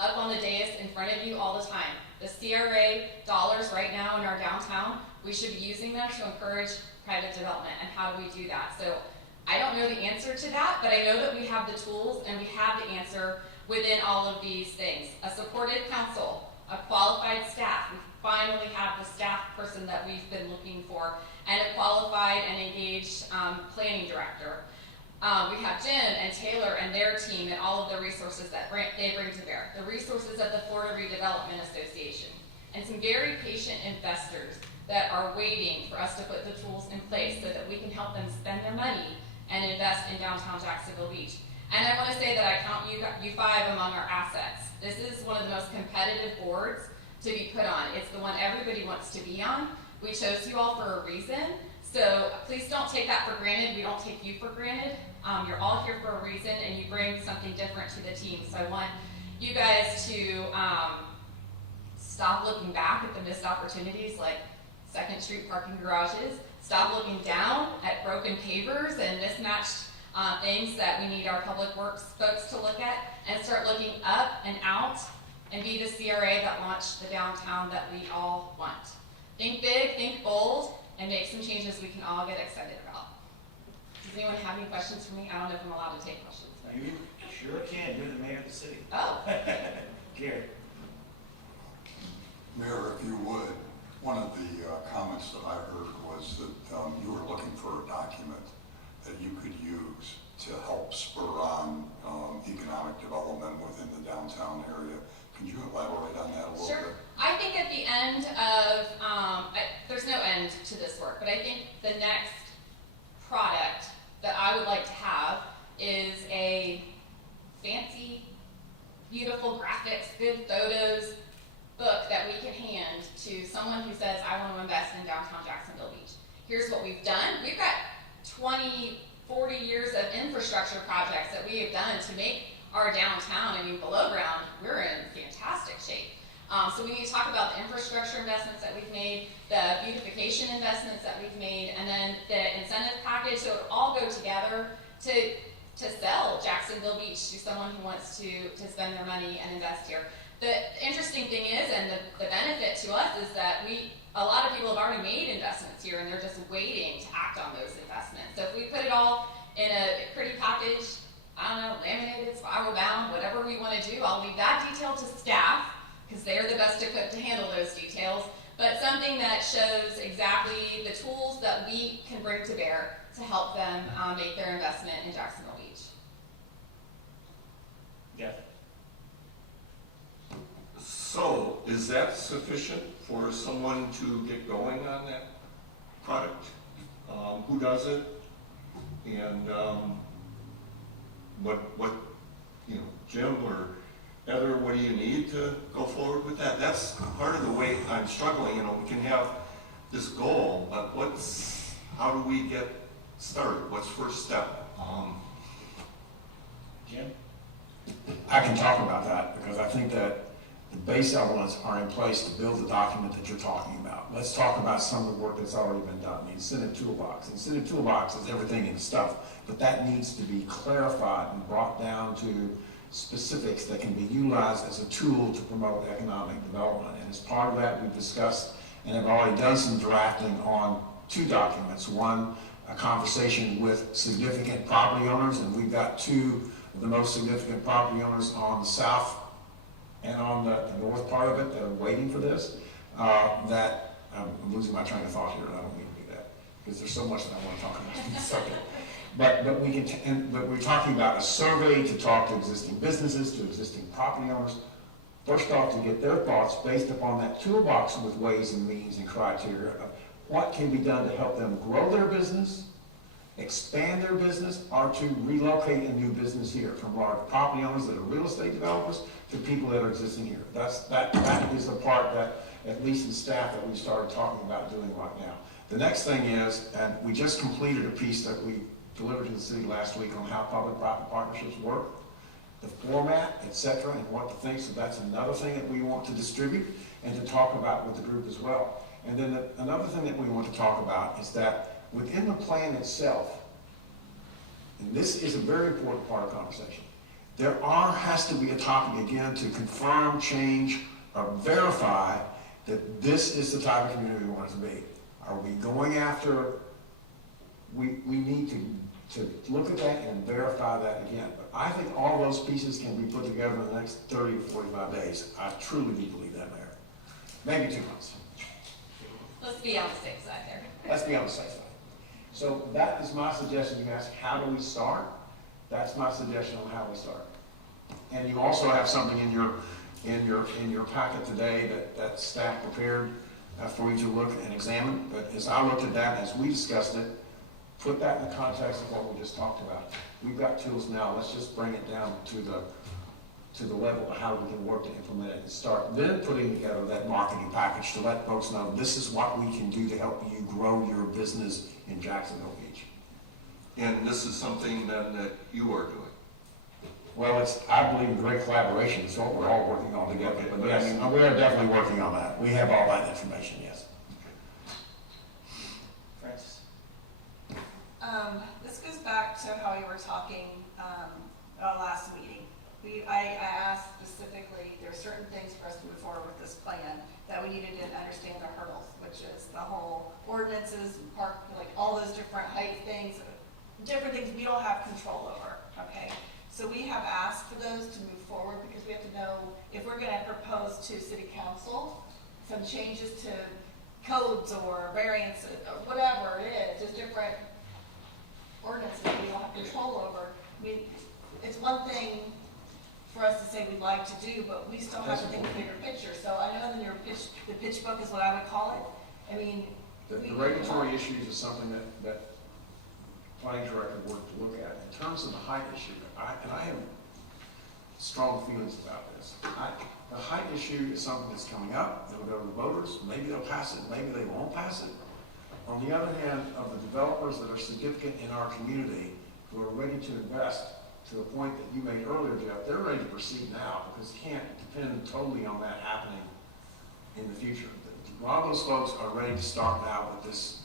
up on the dais in front of you all the time. The CRA dollars right now in our downtown, we should be using them to encourage private development. And how do we do that? So I don't know the answer to that, but I know that we have the tools and we have the answer within all of these things. A supportive council, a qualified staff. We finally have the staff person that we've been looking for, and a qualified and engaged planning director. We have Jim and Taylor and their team and all of the resources that they bring to bear. The resources of the Florida Redevelopment Association, and some very patient investors that are waiting for us to put the tools in place so that we can help them spend their money and invest in downtown Jacksonville Beach. And I want to say that I count you five among our assets. This is one of the most competitive boards to be put on. It's the one everybody wants to be on. We chose you all for a reason, so please don't take that for granted. We don't take you for granted. You're all here for a reason, and you bring something different to the team. So I want you guys to stop looking back at the missed opportunities like 2nd Street parking garages. Stop looking down at broken pavers and mismatched things that we need our public works folks to look at, and start looking up and out and be the CRA that launched the downtown that we all want. Think big, think bold, and make some changes we can all get excited about. Does anyone have any questions for me? I don't know if I'm allowed to take questions. You sure can. You're the mayor of the city. Oh. Gary. Mayor, if you would, one of the comments that I heard was that you were looking for a document that you could use to help spur on economic development within the downtown area. Can you elaborate on that a little Sure. bit? I think at the end of, there's no end to this work, but I think the next product that I would like to have is a fancy, beautiful graphics, good photos book that we can hand to someone who says, I want to invest in downtown Jacksonville Beach. Here's what we've done. We've got 20, 40 years of infrastructure projects that we have done to make our downtown, below ground, we're in fantastic shape. So we need to talk about the infrastructure investments that we've made, the beautification investments that we've made, and then the incentive package. So it all go together to sell Jacksonville Beach to someone who wants to spend their money and invest here. The interesting thing is, and the benefit to us is that a lot of people have already made investments here, and they're just waiting to act on those investments. So if we put it all in a pretty package, I don't know, laminated, spiral bound, whatever we want to do, I'll leave that detail to staff, because they're the best equipped to handle those details, but something that shows exactly the tools that we can bring to bear to help them make their investment in Jacksonville Beach. Yeah. So, is that sufficient for someone to get going on that product? Who does it? And what, Jim or Heather, what do you need to go forward with that? That's part of the way I'm struggling. We can have this goal, but how do we get started? What's first step? Jim? I can talk about that because I think that the base elements are in place to build the document that you're talking about. Let's talk about some of the work that's already been done. The incentive toolbox. The incentive toolbox is everything and stuff, but that needs to be clarified and brought down to specifics that can be utilized as a tool to promote economic development. And as part of that, we've discussed and have already done some drafting on 2 documents. One, a conversation with significant property owners, and we've got 2 of the most significant property owners on the south and on the north part of it that are waiting for this. I'm losing my train of thought here, and I don't mean to do that because there's so much that I want to talk about in this subject. But we're talking about a survey to talk to existing businesses, to existing property owners. First off, to get their thoughts based upon that toolbox with ways and means and criteria of what can be done to help them grow their business, expand their business, or to relocate a new business here, from large property owners that are real estate developers to people that are existing here. That is the part that, at least in staff, that we started talking about doing right now. The next thing is, and we just completed a piece that we delivered to the city last week on how public-private partnerships work, the format, et cetera, and what to think. So that's another thing that we want to distribute and to talk about with the group as well. And then another thing that we want to talk about is that within the plan itself, and this is a very important part of the conversation, has to be a topic again to confirm, change, or verify that this is the type of community we want it to be. Are we going after, we need to look at that and verify that again. But I think all those pieces can be put together in the next 30 to 45 days. I truly do believe that, Mayor. Maybe 2 months. Let's be on the safe side there. Let's be on the safe side. So that is my suggestion. You ask, how do we start? That's my suggestion on how we start. And you also have something in your packet today that staff prepared for you to look and examine. But as I looked at that, as we discussed it, put that in the context of what we just talked about. We've got tools now. Let's just bring it down to the level of how we can work to implement it and start then putting together that marketing package to let folks know this is what we can do to help you grow your business in Jacksonville Beach. And this is something then that you are doing. Well, I believe in great collaboration. It's what we're all working on together. But yes, we are definitely working on that. We have all that information, yes. Francis? This goes back to how we were talking our last meeting. I asked specifically, there are certain things for us to move forward with this plan that we needed to understand the hurdles, which is the whole ordinances, like all those different height things, different things we don't have control over, okay? So we have asked for those to move forward because we have to know if we're going to propose to City Council some changes to codes or variances or whatever it is, just different ordinances that we don't have control over. I mean, it's one thing for us to say we'd like to do, but we still have to think of the bigger picture. So I know that the pitch book is what I would call it. I mean, the regulatory issues is something that planning director worked to look at. In terms of the height issue, I have strong feelings about this. The height issue is something that's coming up. It'll go to the voters. Maybe they'll pass it. Maybe they won't pass it. On the other hand, of the developers that are significant in our community who are ready to invest, to the point that you made earlier, Jeff, they're ready to proceed now because you can't depend totally on that happening in the future. A lot of those folks are ready to start now with this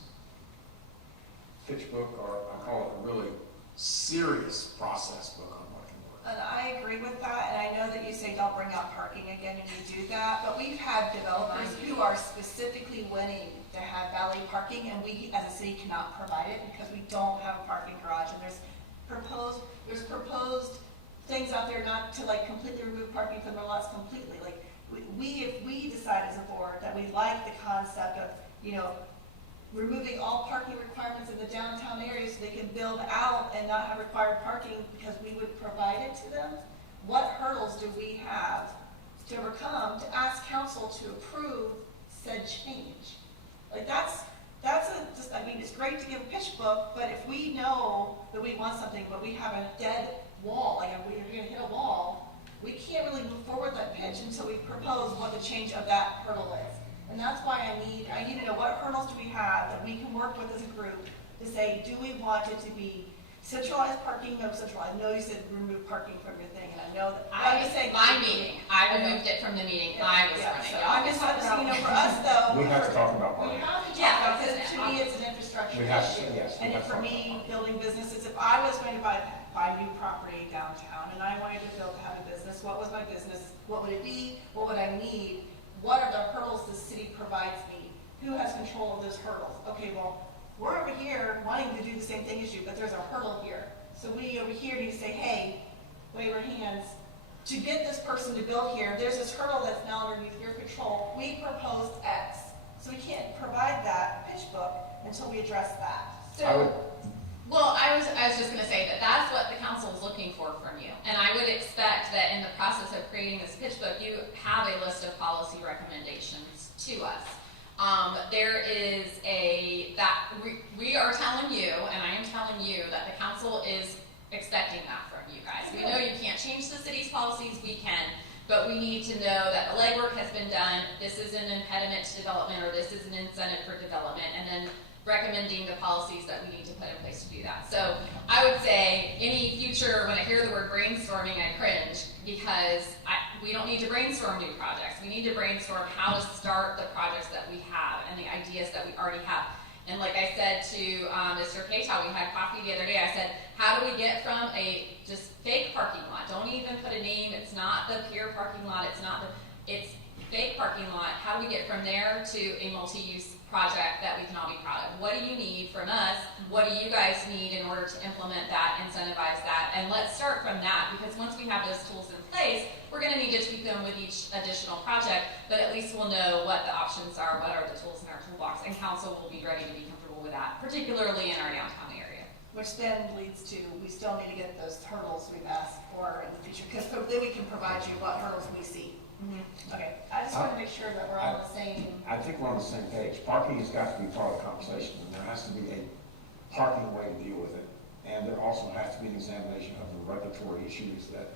pitch book, or I call it a really serious process book on what can work. and I agree with that, and I know that you say don't bring out parking again, and you do that, but we've had developers who are specifically wanting to have valet parking, and we as a city cannot provide it because we don't have a parking garage, and there's proposed things out there not to like completely remove parking from their lots completely. Like if we decide as a board that we like the concept of, removing all parking requirements in the downtown area so they can build out and not have required parking because we would provide it to them, what hurdles do we have to overcome to ask council to approve said change. Like that's just, I mean, it's great to give a pitch book, but if we know that we want something, but we have a dead wall, like if we're gonna hit a wall, we can't really move forward that pitch until we propose what the change of that hurdle is. And that's why I need to know what hurdles do we have that we can work with as a group to say, do we want it to be centralized parking, no centralized? I know you said remove parking from your thing, and I know that, I'm just saying. My meeting, I removed it from the meeting I was Yeah, running. so I'm just saying, for us though. We have to talk about We parking. have to talk Yeah, about, because because to me, it's an infrastructure We have to, issue. yes, we And have to for talk me, building businesses, if I was going to buy new property downtown, and I wanted to have a business, what was my business? What would it be? What would I need? What are the hurdles the city provides me? Who has control of those hurdles? Okay, well, we're over here wanting to do the same thing as you, but there's a hurdle here. So we over here need to say, hey, wave our hands. To get this person to build here, there's this hurdle that's now underneath your control. We proposed X. So we can't provide that pitch book until we address that. I would- Well, I was just gonna say that that's what the council is looking for from you. And I would expect that in the process of creating this pitch book, you have a list of policy recommendations to us. There is we are telling you, and I am telling you, that the council is expecting that from you guys. We know you can't change the city's policies, we can, but we need to know that the legwork has been done, this is an impediment to development, or this is an incentive for development, and then recommending the policies that we need to put in place to do that. So I would say any future, when I hear the word brainstorming, I cringe, because we don't need to brainstorm new projects. We need to brainstorm how to start the projects that we have and the ideas that we already have. And like I said to Mr. Katow, we had coffee the other day, I said, how do we get from a just fake parking lot? Don't even put a name, it's not the pier parking lot, it's fake parking lot. How do we get from there to a multi-use project that we can all be proud of? What do you need from us? What do you guys need in order to implement that, incentivize that? And let's start from that, because once we have those tools in place, we're gonna need to tweak them with each additional project, but at least we'll know what the options are, what are the tools in our toolbox, and council will be ready to be comfortable with that, particularly in our downtown area. Which then leads to, we still need to get those hurdles we've asked for in the future, because then we can provide you what hurdles we see. Okay, I just want to make sure that we're all on the same. I think we're on the same page. Parking has got to be part of the conversation, and there has to be a parking way to deal with it. And there also has to be an examination of the regulatory issues that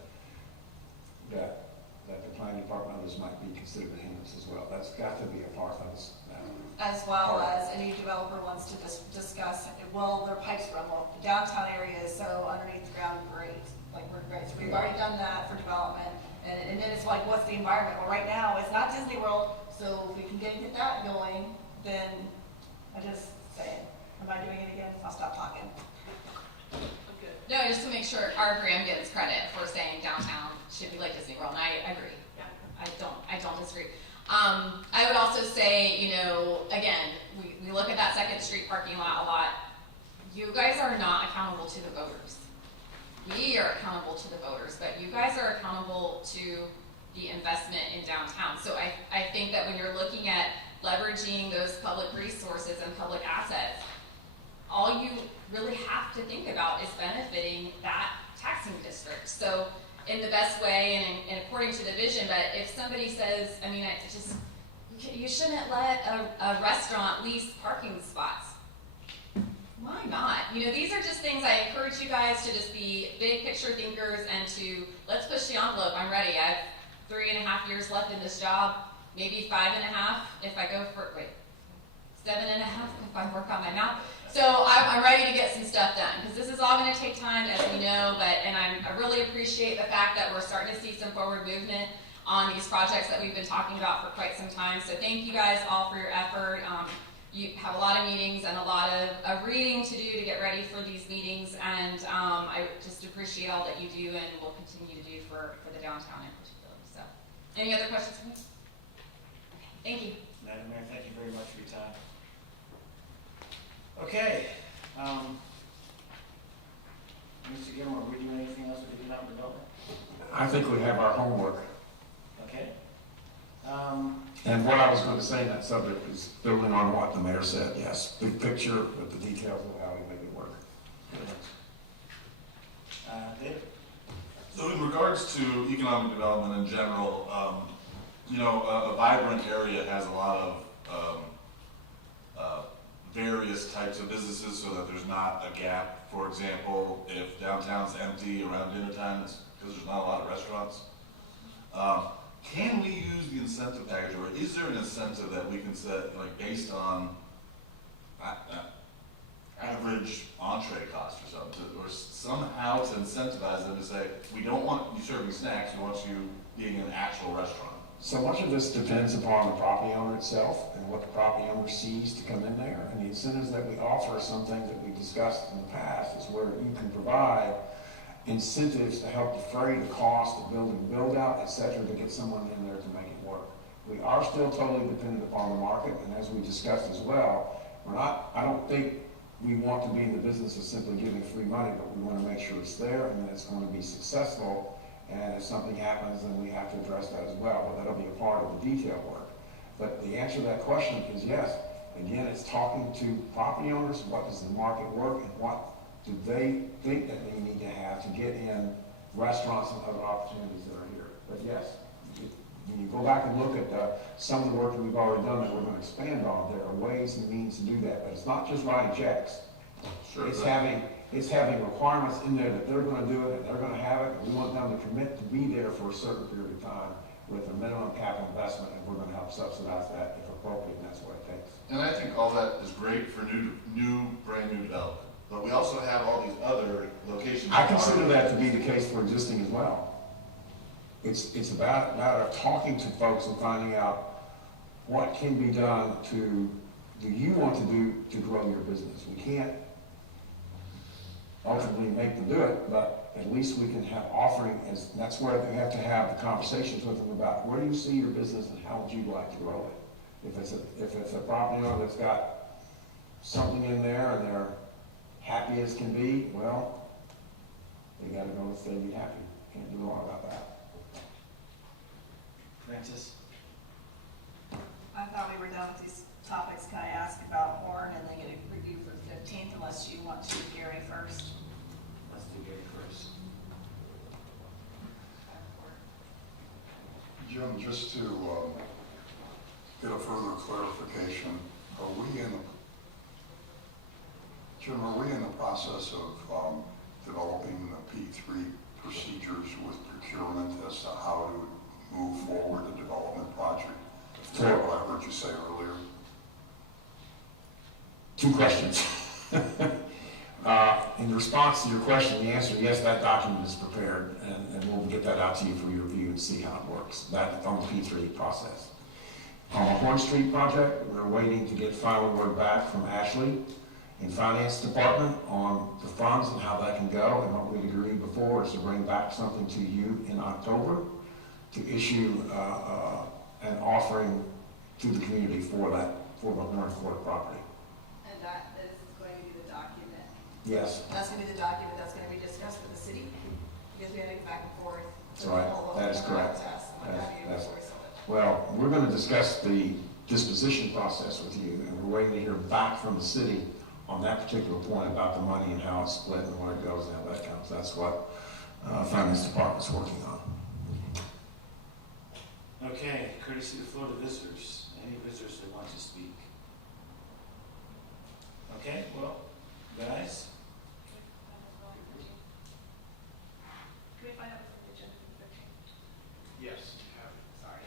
the planning department others might be considered a hindrance as well. That's got to be a part of this. As well as any developer wants to discuss, well, their pipes run, well, the downtown area is so underneath the ground, great. Like, we're great. So we've already done that for development. And then it's like, what's the environment? Well, right now, it's not Disney World, so if we can get that going, then I just saying, am I doing it again? I'll stop talking. No, just to make sure our Graham gets credit for saying downtown should be like Disney World, and I agree. I don't disagree. I would also say, again, we look at that Second Street parking lot a lot. You guys are not accountable to the voters. We are accountable to the voters, but you guys are accountable to the investment in downtown. So I think that when you're looking at leveraging those public resources and public assets, all you really have to think about is benefiting that taxing district. So in the best way and according to the vision, but if somebody says, you shouldn't let a restaurant lease parking spots. Why not? These are just things I encourage you guys to just be big picture thinkers and to let's push the envelope. I'm ready. I have 3.5 years left in this job, maybe 5.5 if I go for, 7.5 if I work on my math. So I'm ready to get some stuff done because this is all going to take time, as we know, and I really appreciate the fact that we're starting to see some forward movement on these projects that we've been talking about for quite some time. So thank you guys all for your effort. You have a lot of meetings and a lot of reading to do to get ready for these meetings, and I just appreciate all that you do and will continue to do for the downtown in particular. So, any other questions for me? Okay, thank you. Madam Mayor, thank you very much for your time. Okay. Mr. Gilmore, are we doing anything else with the economic development? I think we have our homework. Okay. And what I was going to say in that subject is building on what the mayor said. Yes, big picture with the details of how we make it work. David? So in regards to economic development in general, you know, a vibrant area has a lot of various types of businesses so that there's not a gap. For example, if downtown's empty around dinner time, it's because there's not a lot of restaurants. Can we use the incentive package, or is there an incentive that we can set, like, based on average entree cost or something, or somehow to incentivize them to say, we don't want you serving snacks, we want you being an actual restaurant? So much of this depends upon the property owner itself and what the property owner sees to come in there. And the incentives that we offer are some things that we discussed in the past, is where you can provide incentives to help defray the cost of building build out, et cetera, to get someone in there to make it work. We are still totally dependent upon the market, and as we discussed as well, I don't think we want to be in the business of simply giving free money, but we want to make sure it's there and that it's going to be successful. And if something happens, then we have to address that as well, but that'll be a part of the detail work. But the answer to that question is yes. Again, it's talking to property owners, what does the market work, and what do they think that they need to have to get in restaurants and other opportunities that are here. But yes, when you go back and look at some of the work that we've already done that we're going to expand on, there are ways and means to do that. But it's not just writing checks. Sure. It's having requirements in there that they're going to do it and they're going to have it, and we want them to commit to be there for a certain period of time with a minimum capital investment, and we're going to help subsidize that if appropriate, and that's what it takes. And I think all that is great for brand new development. But we also have all these other locations. I consider that to be the case for existing as well. It's about talking to folks and finding out what can be done do you want to do to grow your business. We can't ultimately make them do it, but at least we can have offering, and that's where they have to have the conversations with them about where do you see your business and how would you like to grow it. If it's a property owner that's got something in there and they're happy as can be, well, they gotta go and stay be happy. Can't do a lot about that. Francis? I thought we were done with these topics. Can I ask about Horn and then get a review for the 15th, unless you want to do Gary first? Let's do Gary first. Jim, just to get a further clarification, are we in the process of developing the P3 procedures with procurement as to how to move forward the development project? Is that what I heard you say earlier? Two questions. In response to your question, the answer, yes, that document is prepared, and we'll get that out to you for your review and see how it works. That's on the P3 process. On the Horn Street project, we're waiting to get final word back from Ashley in Finance Department on the funds and how that can go. And what we'd agreed before is to bring back something to you in October to issue an offering to the community for the Horn Court property. And that is going to be the document. Yes. That's going to be the document that's going to be discussed with the city, because we had to go back and forth. That's right. That is correct. That's That's well, we're going to discuss the disposition process with you, and we're waiting to hear back from the city on that particular point about the money and how it's split and where it goes and how that comes. That's what Finance Department's working on. Okay, courtesy of the floor to visitors. Any visitors that want to speak? Okay, well, guys, Can we find out what's on the agenda for the 15th? Yes. Sorry.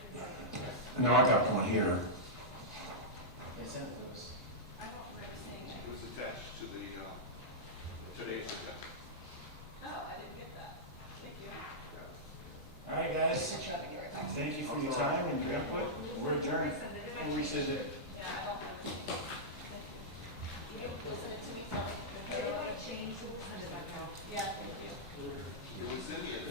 No, I got one here. they sent those. I don't remember seeing it. It was attached to the, today's agenda. Oh, I didn't get that. Thank you. All right, guys, thank you for your time and your input. We're adjourned. We'll rescind it. Yeah, I don't remember seeing it. Thank you. You can send it to me, sorry. If they want to change, we'll send it back out. Yeah, thank you. It was in the